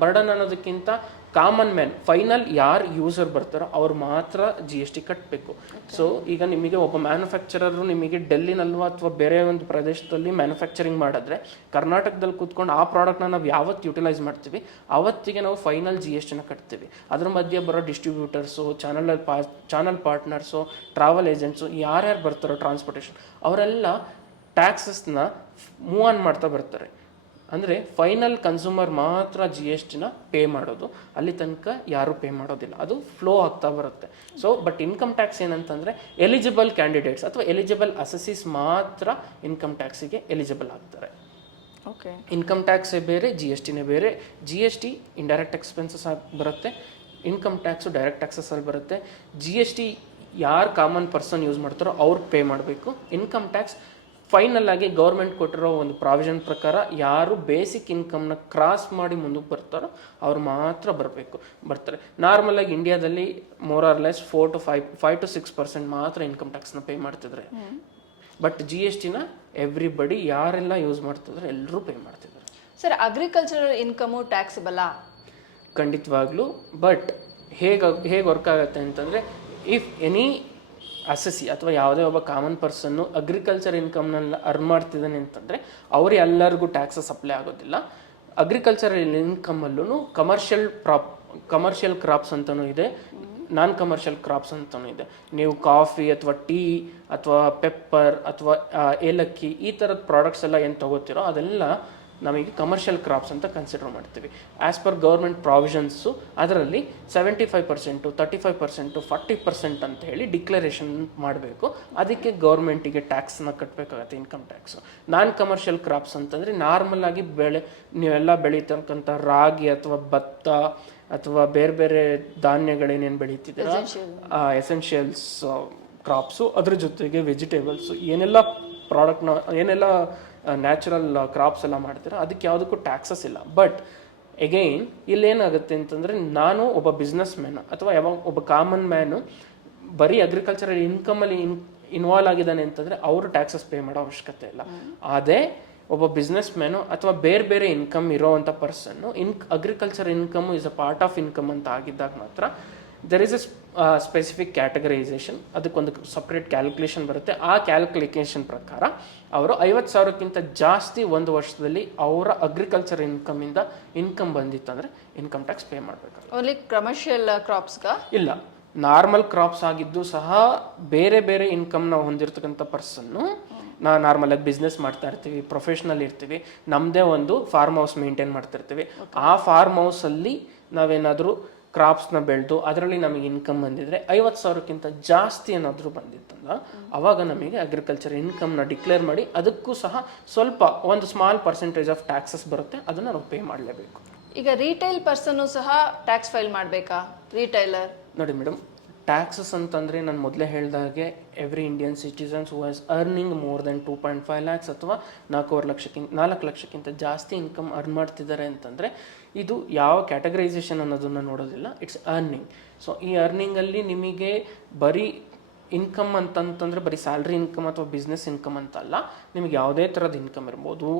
ಬರ್ಡನ್ ಅನ್ನೋದಕ್ಕಿಂತ ಕಾಮನ್ ಮ್ಯಾನ್, ಫೈನಲ್ ಯಾರು ಯೂಸರ್ ಬರ್ತಾರೋ ಅವ್ರು ಮಾತ್ರ GST ಕಟ್ಟಬೇಕು. ಸೊ ಈಗ ನಿಮಗೆ ಒಬ್ಬ ಮ್ಯಾನುಫ್ಯಾಕ್ಚರರು ನಿಮಗೆ ಡೆಲ್ಲಿನಲ್ಲೋ ಅಥವಾ ಬೇರೆ ಒಂದು ಪ್ರದೇಶದಲ್ಲಿ ಮ್ಯಾನುಫ್ಯಾಕ್ಚರಿಂಗ್ ಮಾಡಿದ್ರೆ ಕರ್ನಾಟಕದಲ್ಲಿ ಕೂತ್ಕೊಂಡು ಆ ಪ್ರಾಡಕ್ಟ್ನ ನಾವು ಯಾವತ್ತು ಯುಟಿಲೈಸ್ ಮಾಡ್ತೀವಿ ಆವತ್ತಿಗೆ ನಾವು ಫೈನಲ್ GSTನ ಕಟ್ತೀವಿ. ಅದ್ರ ಮಧ್ಯೆ ಬರೋ distributors, channel partners, travel agents, ಯಾರ್ಯಾರು ಬರ್ತಾರೋ ಟ್ರಾನ್ಸ್ಪೋರ್ಟೇಷನ್, ಅವರೆಲ್ಲ ಟ್ಯಾಕ್ಸಸ್ನ ಮೂವ್ ಆನ್ ಮಾಡ್ತಾ ಬರ್ತಾರೆ. ಅಂದರೆ ಫೈನಲ್ ಕನ್ಸ್ಯೂಮರ್ ಮಾತ್ರ GSTನ ಪೇ ಮಾಡೋದು, ಅಲ್ಲಿ ತನಕ ಯಾರೂ ಪೇ ಮಾಡೋದಿಲ್ಲ, ಅದು ಫ್ಲೋ ಆಗ್ತಾ ಬರುತ್ತೆ. ಸೊ ಬಟ್ ಇನ್ಕಮ್ ಟ್ಯಾಕ್ಸ್ ಏನಂತಂದರೆ ಎಲಿಜಿಬಲ್ ಕ್ಯಾಂಡಿಡೇಟ್ಸ್ ಅಥವಾ ಎಲಿಜಿಬಲ್ ಅಸೆಸೀಸ್ ಮಾತ್ರ ಇನ್ಕಮ್ ಟ್ಯಾಕ್ಸಿಗೆ ಎಲಿಜಿಬಲ್ ಆಗ್ತಾರೆ. ಓಕೆ, ಇನ್ಕಮ್ ಟ್ಯಾಕ್ಸೇ ಬೇರೆ, GSTನೇ ಬೇರೆ. GST ಇಂಡೈರೆಕ್ಟ್ ಎಕ್ಸ್ಪೆನ್ಸಸ್ ಆಗಿ ಬರುತ್ತೆ, ಇನ್ಕಮ್ ಟ್ಯಾಕ್ಸು ಡೈರೆಕ್ಟ್ ಟ್ಯಾಕ್ಸಸ್ಸಲ್ಲಿ ಬರುತ್ತೆ. GST ಯಾರು ಕಾಮನ್ ಪರ್ಸನ್ ಯೂಸ್ ಮಾಡ್ತಾರೋ ಅವ್ರು ಪೇ ಮಾಡಬೇಕು. ಇನ್ಕಮ್ ಟ್ಯಾಕ್ಸ್ ಫೈನಲ್ ಆಗಿ ಗೌರ್ಮೆಂಟ್ ಕೊಟ್ಟಿರೋ ಒಂದು ಪ್ರಾವಿಷನ್ ಪ್ರಕಾರ ಯಾರು ಬೇಸಿಕ್ ಇನ್ಕಮ್ನ ಕ್ರಾಸ್ ಮಾಡಿ ಮುಂದಕ್ಕೆ ಬರ್ತಾರೋ ಅವ್ರು ಮಾತ್ರ ಬರ್ತಾರೆ. ನಾರ್ಮಲಾಗಿ ಇಂಡಿಯಾದಲ್ಲಿ ಮೋರ್ ಆರ್ ಲೆಸ್ 5 to 6% ಮಾತ್ರ ಇನ್ಕಮ್ ಟ್ಯಾಕ್ಸ್ನ ಪೇ ಮಾಡ್ತಿದ್ರೆ. ಬಟ್ GSTನ ಎವ್ರಿಬಡಿ ಯಾರೆಲ್ಲ ಯೂಸ್ ಮಾಡ್ತಿದ್ರೆ ಎಲ್ಲರೂ ಪೇ ಮಾಡ್ತಿದ್ದಾರೆ. ಸರ್, ಅಗ್ರಿಕಲ್ಚರಲ್ ಇನ್ಕಮು ಟ್ಯಾಕ್ಸಬಲ್ಲ? ಖಂಡಿತವಾಗ್ಲೂ. ಬಟ್ ಹೇಗೆ ವರ್ಕ್ ಆಗುತ್ತೆ ಅಂತಂದರೆ, ಇಫ್ ಎನಿ ಅಸೆಸಿ ಅಥವಾ ಯಾವುದೇ ಒಬ್ಬ ಕಾಮನ್ ಪರ್ಸನ್ನು ಅಗ್ರಿಕಲ್ಚರ್ ಇನ್ಕಮ್ನೆಲ್ಲ ಅರ್ನ್ ಮಾಡ್ತಿದ್ದಾನೆ ಅಂತಂದರೆ ಅವ್ರು ಎಲ್ಲರಿಗೂ ಟ್ಯಾಕ್ಸಸ್ ಅಪ್ಲೈ ಆಗೋದಿಲ್ಲ. ಅಗ್ರಿಕಲ್ಚರಲ್ ಇನ್ಕಮಲ್ಲೂ ಕಮರ್ಷಿಯಲ್ ಕ್ರಾಪ್ಸ್ ಅಂತಲೂ ಇದೆ, ನಾನ್ ಕಮರ್ಷಿಯಲ್ ಕ್ರಾಪ್ಸ್ ಅಂತಲೂ ಇದೆ. ನೀವು ಕಾಫಿ ಅಥವಾ ಟೀ ಅಥವಾ ಪೆಪ್ಪರ್ ಅಥವಾ ಏಲಕ್ಕಿ ಈ ಥರದ ಪ್ರಾಡಕ್ಟ್ಸ್ ಎಲ್ಲ ಏನು ತೊಗೋತಿರೋ ಅದೆಲ್ಲ ನಮಗೆ ಕಮರ್ಷಿಯಲ್ ಕ್ರಾಪ್ಸ್ ಅಂತ ಕನ್ಸಿಡರ್ ಮಾಡ್ತೀವಿ. ಆ್ಯಸ್ ಪರ್ ಗೌರ್ಮೆಂಟ್ ಪ್ರಾವಿಷನ್ಸು ಅದರಲ್ಲಿ 75%, 35%, 40% ಅಂತ ಹೇಳಿ ಡಿಕ್ಲರೇಷನ್ ಮಾಡಬೇಕು. ಅದಕ್ಕೆ ಗೌರ್ಮೆಂಟಿಗೆ ಟ್ಯಾಕ್ಸ್ನ ಕಟ್ಟಬೇಕಾಗತ್ತೆ, ಇನ್ಕಮ್ ಟ್ಯಾಕ್ಸು. ನಾನ್ ಕಮರ್ಷಿಯಲ್ ಕ್ರಾಪ್ಸ್ ಅಂತಂದರೆ ನಾರ್ಮಲ್ ಆಗಿ ನೀವೆಲ್ಲ ಬೆಳೀತಕ್ಕಂಥ ರಾಗಿ ಅಥವಾ ಭತ್ತ ಅಥವಾ ಬೇರೆ ಬೇರೆ ಧಾನ್ಯಗಳೇನೇನು ಬೆಳೀತಿದ್ದೀರ, ಎಸೆನ್ಷಿಯಲ್ಸ್ ಕ್ರಾಪ್ಸು, ಅದ್ರ ಜೊತೆಗೆ ವೆಜಿಟೇಬಲ್ಸು, ಏನೆಲ್ಲ ಪ್ರಾಡಕ್ಟ್ನ ಏನೆಲ್ಲ ನ್ಯಾಚುರಲ್ ಕ್ರಾಪ್ಸ್ ಎಲ್ಲ ಮಾಡ್ತೀರಾ ಅದಕ್ಕೆ ಯಾವುದಕ್ಕೂ ಟ್ಯಾಕ್ಸಸ್ ಇಲ್ಲ. ಬಟ್ ಎಗೈನ್ ಇಲ್ಲೇನಾಗುತ್ತೆ ಅಂತಂದರೆ, ನಾನು ಒಬ್ಬ ಬಿಸ್ನೆಸ್ ಮ್ಯಾನು ಅಥವಾ ಒಬ್ಬ ಕಾಮನ್ ಮ್ಯಾನು ಬರೀ ಅಗ್ರಿಕಲ್ಚರಲ್ ಇನ್ಕಮಲ್ಲಿ ಇನ್ವಾಲ್ವ್ ಆಗಿದ್ದಾನೆ ಅಂತಂದರೆ ಅವರು ಟ್ಯಾಕ್ಸಸ್ ಪೇ ಮಾಡೋ ಅವಶ್ಯಕತೆ ಇಲ್ಲ. ಅದೇ ಒಬ್ಬ ಬಿಸ್ನೆಸ್ ಮ್ಯಾನು ಅಥವಾ ಬೇರೆ ಬೇರೆ ಇನ್ಕಮ್ ಇರೋವಂಥ person agriculture income is a part of income ಅಂತ ಆಗಿದ್ದಾಗ ಮಾತ್ರ there is a specific categorisation, ಅದಕ್ಕೊಂದು ಸಪ್ರೇಟ್ ಕ್ಯಾಲ್ಕುಲೇಷನ್ ಬರುತ್ತೆ. ಆ ಕ್ಯಾಲ್ಕುಲೇಷನ್ ಪ್ರಕಾರ ಅವರು 50,000ಕ್ಕಿಂತ ಜಾಸ್ತಿ ಒಂದು ವರ್ಷದಲ್ಲಿ ಅವರ ಅಗ್ರಿಕಲ್ಚರ್ ಇನ್ಕಮಿಂದ ಇನ್ಕಮ್ ಬಂದಿತ್ತಂದರೆ ಇನ್ಕಮ್ ಟ್ಯಾಕ್ಸ್ ಪೇ ಮಾಡಬೇಕು. ಓನ್ಲಿ ಕಮರ್ಷಿಯಲ್ ಕ್ರಾಪ್ಸ್ಗ ಇಲ್ಲ, ನಾರ್ಮಲ್ ಕ್ರಾಪ್ಸ್ ಆಗಿದ್ದು ಸಹ ಬೇರೆ ಬೇರೆ ಇನ್ಕಮ್ನ ಹೊಂದಿರತಕ್ಕಂಥ ಪರ್ಸನ್ನು, ನಾರ್ಮಲಾಗಿ ಬಿಸ್ನೆಸ್ ಮಾಡ್ತಾ ಇರ್ತೀವಿ, ಪ್ರೊಫೆಷ್ನಲ್ ಇರ್ತೀವಿ, ನಮ್ಮದೇ ಒಂದು ಫಾರ್ಮ್ ಹೌಸ್ ಮೇಂಟೈನ್ ಮಾಡ್ತಿರ್ತೀವಿ. ಆ ಫಾರ್ಮ್ ಹೌಸಲ್ಲಿ ನಾವೇನಾದರೂ ಕ್ರಾಪ್ಸ್ನ ಬೆಳೆದು ಅದರಲ್ಲಿ ನಮಗೆ ಇನ್ಕಮ್ ಬಂದಿದ್ರೆ 50,000ಕ್ಕಿಂತ ಜಾಸ್ತಿ ಏನಾದರೂ ಬಂದಿತ್ತಲ್ಲ, ಅವಾಗ ನಮಗೆ ಅಗ್ರಿಕಲ್ಚರ್ ಇನ್ಕಮ್ನ ಡಿಕ್ಲೇರ್ ಮಾಡಿ ಅದಕ್ಕೂ ಸಹ ಸ್ವಲ್ಪ ಒಂದು ಸ್ಮಾಲ್ ಪರ್ಸೆಂಟೇಜ್ ಆಫ್ ಟ್ಯಾಕ್ಸಸ್ ಬರುತ್ತೆ, ಅದನ್ನು ನಾವು ಪೇ ಮಾಡಲೇಬೇಕು. ಈಗ ರೀಟೈಲ್ ಪರ್ಸನ್ನು ಸಹ ಟ್ಯಾಕ್ಸ್ ಫೈಲ್ ಮಾಡಬೇಕಾ? ರೀಟೈಲರ್ ನೋಡಿ ಮೇಡಮ್, ಟ್ಯಾಕ್ಸಸ್ ಅಂತಂದರೆ ನಾನು ಮೊದಲೇ ಹೇಳಿದಾಗೆ every Indian citizens who has earning more than 2.5 lakhs ಅಥವಾ 4 ಲಕ್ಷಕ್ಕಿಂತ ಜಾಸ್ತಿ ಇನ್ಕಮ್ ಅರ್ನ್ ಮಾಡ್ತಿದ್ದಾರೆ ಅಂತಂದರೆ ಇದು ಯಾವ ಕ್ಯಾಟಗರೈಸೇಷನ್ ಅನ್ನೋದನ್ನು ನೋಡೋದಿಲ್ಲ, ಇಟ್ಸ್ ಅರ್ನಿಂಗ್. ಸೊ ಈ ಅರ್ನಿಂಗಲ್ಲಿ ನಿಮಗೆ ಬರೀ ಇನ್ಕಮ್ ಅಂತಂತಂದರೆ ಬರೀ ಸ್ಯಾಲ್ರಿ ಇನ್ಕಮ್ ಅಥವಾ ಬಿಸ್ನೆಸ್ ಇನ್ಕಮ್ ಅಂತಲ್ಲ, ನಿಮಗೆ ಯಾವುದೇ ಥರದ ಇನ್ಕಮ್ ಇರ್ಬೋದು.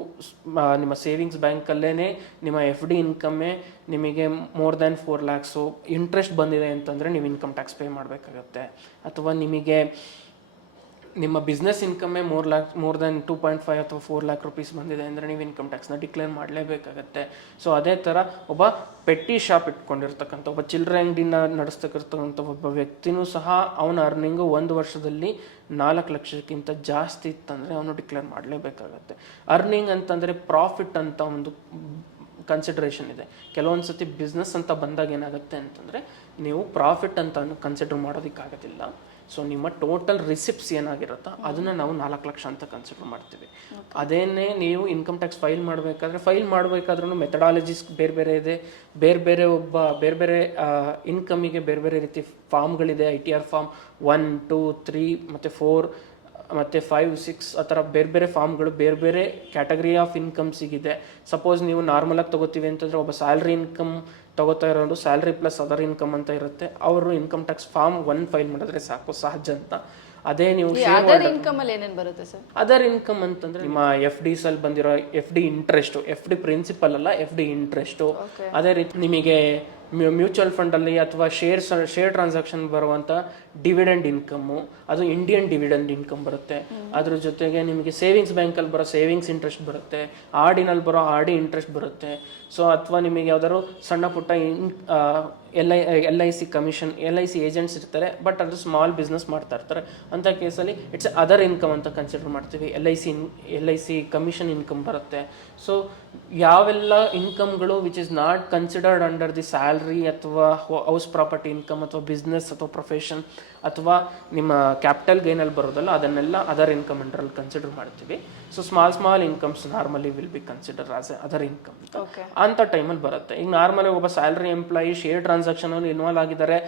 ನಿಮ್ಮ ಸೇವಿಂಗ್ಸ್ ಬ್ಯಾಂಕಲ್ಲೇ ನಿಮ್ಮ FD ಇನ್ಕಮ್ಮೇ ನಿಮಗೆ ಮೋರ್ ದ್ಯಾನ್ 4 lakhs ಇಂಟ್ರೆಸ್ಟ್ ಬಂದಿದೆ ಅಂತಂದರೆ ನೀವು ಇನ್ಕಮ್ ಟ್ಯಾಕ್ಸ್ ಪೇ ಮಾಡಬೇಕಾಗತ್ತೆ. ಅಥವಾ ನಿಮಗೆ ನಿಮ್ಮ ಬಿಸ್ನೆಸ್ ಇನ್ಕಮ್ಮೇ ಮೋರ್ ದ್ಯಾನ್ 2.5 ಅಥವಾ 4 lakh rupees ಬಂದಿದೆ ಅಂದರೆ ನೀವು ಇನ್ಕಮ್ ಟ್ಯಾಕ್ಸ್ನ ಡಿಕ್ಲೇರ್ ಮಾಡಲೇಬೇಕಾಗತ್ತೆ. ಸೊ ಅದೇ ಥರ ಒಬ್ಬ ಪೆಟ್ಟಿ ಶಾಪ್ ಇಟ್ಕೊಂಡಿರ್ತಕ್ಕಂಥ ಒಬ್ಬ ಚಿಲ್ಲರೆ ಅಂಗಡಿನ ನಡೆಸ್ತಕ್ಕಂಥ ಒಬ್ಬ ವ್ಯಕ್ತಿನೂ ಸಹ ಅವನ ಅರ್ನಿಂಗು ಒಂದು ವರ್ಷದಲ್ಲಿ 4 ಲಕ್ಷಕ್ಕಿಂತ ಜಾಸ್ತಿ ಇತ್ತಂದರೆ ಅವನು ಡಿಕ್ಲೇರ್ ಮಾಡಲೇಬೇಕಾಗತ್ತೆ. ಅರ್ನಿಂಗ್ ಅಂತಂದರೆ ಪ್ರಾಫಿಟ್ ಅಂತ ಒಂದು ಕನ್ಸಿಡ್ರೇಷನ್ ಇದೆ. ಕೆಲವೊಂದು ಸತಿ ಬಿಸ್ನೆಸ್ ಅಂತ ಬಂದಾಗ ಏನಾಗುತ್ತೆ ಅಂತಂದರೆ ನೀವು ಪ್ರಾಫಿಟ್ ಅಂತ ಕನ್ಸಿಡರ್ ಮಾಡೋದಕ್ಕಾಗೋದಿಲ್ಲ. ಸೊ ನಿಮ್ಮ ಟೋಟಲ್ ರಿಸಿಪ್ಟ್ಸ್ ಏನಾಗಿರುತ್ತೋ ಅದನ್ನು ನಾವು 4 ಲಕ್ಷ ಅಂತ ಕನ್ಸಿಡರ್ ಮಾಡ್ತೀವಿ. ಅದೇನೇ ನೀವು ಇನ್ಕಮ್ ಟ್ಯಾಕ್ಸ್ ಫೈಲ್ ಮಾಡಬೇಕಾದ್ರೂ ಮೆಥಡಾಲಜೀಸ್ ಬೇರೆ ಬೇರೆ ಇದೆ. ಬೇರೆ ಬೇರೆ ಇನ್ಕಮಿಗೆ ಬೇರೆ ಬೇರೆ ರೀತಿ ಫಾರ್ಮ್ಗಳಿದೆ. ITR ಫಾರ್ಮ್ 1, 2, 3 ಮತ್ತು 4 ಮತ್ತು 5, 6 ಆ ಥರ ಬೇರೆ ಬೇರೆ ಫಾರ್ಮ್ಗಳು ಬೇರೆ ಬೇರೆ ಕ್ಯಾಟಗರಿ ಆಫ್ ಇನ್ಕಮ್ಸಿಗಿದೆ. ಸಪೋಸ್ ನೀವು ನಾರ್ಮಲಾಗಿ ತೊಗೋತೀವಿ ಅಂತಂದರೆ ಒಬ್ಬ ಸ್ಯಾಲ್ರಿ ಇನ್ಕಮ್ ತೊಗೋತಾ ಇರೋದು ಸ್ಯಾಲ್ರಿ ಪ್ಲಸ್ ಅದರ್ ಇನ್ಕಮ್ ಅಂತ ಇರುತ್ತೆ. ಅವರು ಇನ್ಕಮ್ ಟ್ಯಾಕ್ಸ್ ಫಾರ್ಮ್ 1 ಫೈಲ್ ಮಾಡಿದ್ರೆ ಸಾಕು, ಸಹಜ ಅಂತ. ಅದೇ ನೀವು ಅದರ್ ಇನ್ಕಮ್ ಅಲ್ಲಿ ಏನೇನು ಬರುತ್ತೆ ಸರ್? ಅದರ್ ಇನ್ಕಮ್ ಅಂತಂದ್ರೆ ನಿಮ್ಮ FDs ಅಲ್ಲಿ ಬಂದಿರೋ FD ಇಂಟ್ರೆಸ್ಟ್, FD ಪ್ರಿನ್ಸಿಪಲ್ ಅಲ್ಲ, FD ಇಂಟ್ರೆಸ್ಟು. ಅದೇ ರೀತಿ ನಿಮಗೆ ಮ್ಯೂಚುವಲ್ ಫಂಡಲ್ಲಿ ಅಥವಾ ಶೇರ್ ಟ್ರಾನ್ಸಾಕ್ಷನ್ ಬರುವಂಥ ಡಿವಿಡೆಂಡ್ ಇನ್ಕಮ್ಮು, ಅದು ಇಂಡಿಯನ್ ಡಿವಿಡೆಂಡ್ ಇನ್ಕಮ್ ಬರುತ್ತೆ. ಅದ್ರ ಜೊತೆಗೆ ನಿಮಗೆ ಸೇವಿಂಗ್ಸ್ ಬ್ಯಾಂಕಲ್ಲಿ ಬರೋ ಸೇವಿಂಗ್ಸ್ ಇಂಟ್ರೆಸ್ಟ್ ಬರುತ್ತೆ, ಆರ್ಡಿನಲ್ಲಿ ಬರೋ RD ಇಂಟ್ರೆಸ್ಟ್ ಬರುತ್ತೆ. ಸೊ ಅಥವಾ ನಿಮಗೆ ಯಾವ್ದಾದ್ರು ಸಣ್ಣ ಪುಟ್ಟ LIC ಕಮಿಷನ್, LIC ಏಜೆಂಟ್ಸ್ ಇರ್ತಾರೆ, ಬಟ್ ಅದು ಸ್ಮಾಲ್ ಬಿಸ್ನೆಸ್ ಮಾಡ್ತಾ ಇರ್ತಾರೆ. ಅಂಥ ಕೇಸಲ್ಲಿ ಇಟ್ಸ್ ಅದರ್ ಇನ್ಕಮ್ ಅಂತ ಕನ್ಸಿಡರ್ ಮಾಡ್ತೀವಿ. LIC ಕಮಿಷನ್ ಇನ್ಕಮ್ ಬರುತ್ತೆ. ಸೊ ಯಾವೆಲ್ಲ ಇನ್ಕಮ್ಗಳು which is not considered under the salary ಅಥವಾ ಹೌಸ್ ಪ್ರಾಪರ್ಟಿ ಇನ್ಕಮ್ ಅಥವಾ ಬಿಸ್ನೆಸ್ ಅಥವಾ ಪ್ರೊಫೆಷನ್ ಅಥವಾ ನಿಮ್ಮ ಕ್ಯಾಪಿಟಲ್ ಗೇನಲ್ಲಿ ಬರೋದಲ್ಲ, ಅದನ್ನೆಲ್ಲ ಅದರ್ ಇನ್ಕಮ್ ಅಂಡರಲ್ಲಿ ಕನ್ಸಿಡರ್ ಮಾಡ್ತೀವಿ. So small incomes normally will be consider as a other income ಅಂತ ಟೈಮಲ್ಲಿ ಬರುತ್ತೆ. ಈಗ ನಾರ್ಮಲಿ ಒಬ್ಬ ಸ್ಯಾಲ್ರಿ ಎಂಪ್ಲಾಯಿ ಶೇರ್ ಟ್ರಾನ್ಸಾಕ್ಷನಲ್ಲಿ ಇನ್ವಾಲ್ವ್ ಆಗಿದ್ದಾರೆ,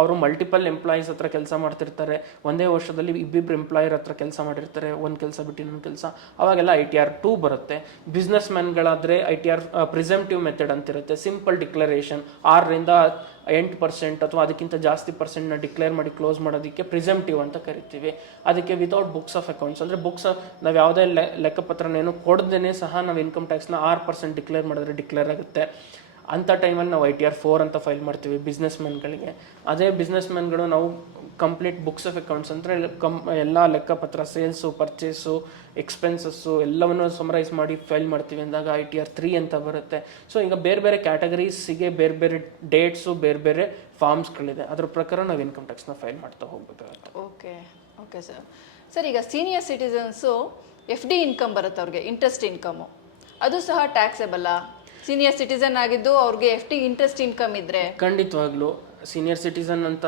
ಅವರು ಮಲ್ಟಿಪಲ್ ಎಂಪ್ಲಾಯೀಸ್ ಹತ್ರ ಕೆಲಸ ಮಾಡ್ತಿರ್ತಾರೆ, ಒಂದೇ ವರ್ಷದಲ್ಲಿ ಇಬ್ಬಿಬ್ರು ಎಂಪ್ಲಾಯರ್ ಹತ್ರ ಕೆಲಸ ಮಾಡಿರ್ತಾರೆ, ಒಂದು ಕೆಲಸ ಬಿಟ್ಟು ಇನ್ನೊಂದು ಕೆಲಸ, ಅವಾಗೆಲ್ಲ ITR 2 ಬರುತ್ತೆ. ಬಿಸ್ನೆಸ್ ಮ್ಯಾನ್ಗಳಾದರೆ ITR ಪ್ರಿಸೆಂಪ್ಟಿವ್ ಮೆಥಡ್ ಅಂತಿರುತ್ತೆ. ಸಿಂಪಲ್ ಡಿಕ್ಲರೇಷನ್ 6ರಿಂದ 8% ಅಥವಾ ಅದಕ್ಕಿಂತ ಜಾಸ್ತಿ ಪರ್ಸೆಂಟ್ನ ಡಿಕ್ಲೇರ್ ಮಾಡಿ ಕ್ಲೋಸ್ ಮಾಡೋದಕ್ಕೆ ಪ್ರಿಸೆಂಪ್ಟಿವ್ ಅಂತ ಕರಿತೀವಿ. ಅದಕ್ಕೆ ವಿತೌಟ್ ಬುಕ್ಸ್ ಆಫ್ ಅಕೌಂಟ್ಸ್, ಅಂದರೆ ಬುಕ್ಸ್ ನಾವು ಯಾವುದೇ ಲೆಕ್ಕಪತ್ರನೇನು ಕೊಡದೇನೆ ಸಹ ನಾವು ಇನ್ಕಮ್ ಟ್ಯಾಕ್ಸ್ನ 6% ಡಿಕ್ಲೇರ್ ಮಾಡಿದ್ರೆ ಡಿಕ್ಲೇರ್ ಆಗುತ್ತೆ. ಅಂಥ ಟೈಮಲ್ಲಿ ನಾವು ITR 4 ಅಂತ ಫೈಲ್ ಮಾಡ್ತೀವಿ ಬಿಸ್ನೆಸ್ ಮ್ಯಾನ್ಗಳಿಗೆ. ಅದೇ ಬಿಸ್ನೆಸ್ ಮ್ಯಾನ್ಗಳು ನಾವು ಕಂಪ್ಲೀಟ್ ಬುಕ್ಸ್ ಆಫ್ ಅಕೌಂಟ್ಸ್ ಅಂದರೆ ಎಲ್ಲ ಲೆಕ್ಕಪತ್ರ, ಸೇಲ್ಸು, ಪರ್ಚೇಸು, ಎಕ್ಸ್ಪೆನ್ಸಸ್ಸು ಎಲ್ಲವನ್ನು ಸಮರೈಸ್ ಮಾಡಿ ಫೈಲ್ ಮಾಡ್ತೀವಿ ಅಂದಾಗ ITR 3 ಅಂತ ಬರುತ್ತೆ. ಸೊ ಈಗ ಬೇರೆ ಬೇರೆ ಕ್ಯಾಟಗರೀಸಿಗೆ ಬೇರೆ ಬೇರೆ ಡೇಟ್ಸು, ಬೇರೆ ಬೇರೆ ಫಾರ್ಮ್ಸ್ಗಳಿದೆ. ಅದ್ರ ಪ್ರಕಾರ ನಾವು ಇನ್ಕಮ್ ಟ್ಯಾಕ್ಸ್ನ ಫೈಲ್ ಮಾಡ್ತಾ ಹೋಗ್ಬೇಕಾಗುತ್ತೆ. ಓಕೆ ಸರ್, ಈಗ ಸೀನಿಯರ್ ಸಿಟಿಸನ್ಸು FD ಇನ್ಕಮ್ ಬರುತ್ತೆ, ಅವ್ರಿಗೆ ಇಂಟ್ರೆಸ್ಟ್ ಇನ್ಕಮು, ಅದು ಸಹ ಟ್ಯಾಕ್ಸೇಬಲ್ಲ? ಸೀನಿಯರ್ ಸಿಟಿಸನ್ ಆಗಿದ್ದು ಅವ್ರಿಗೆ FD ಇಂಟ್ರೆಸ್ಟ್ ಇನ್ಕಮ್ ಇದ್ರೆ ಖಂಡಿತವಾಗ್ಲೂ ಸೀನಿಯರ್ ಸಿಟಿಸನ್ ಅಂತ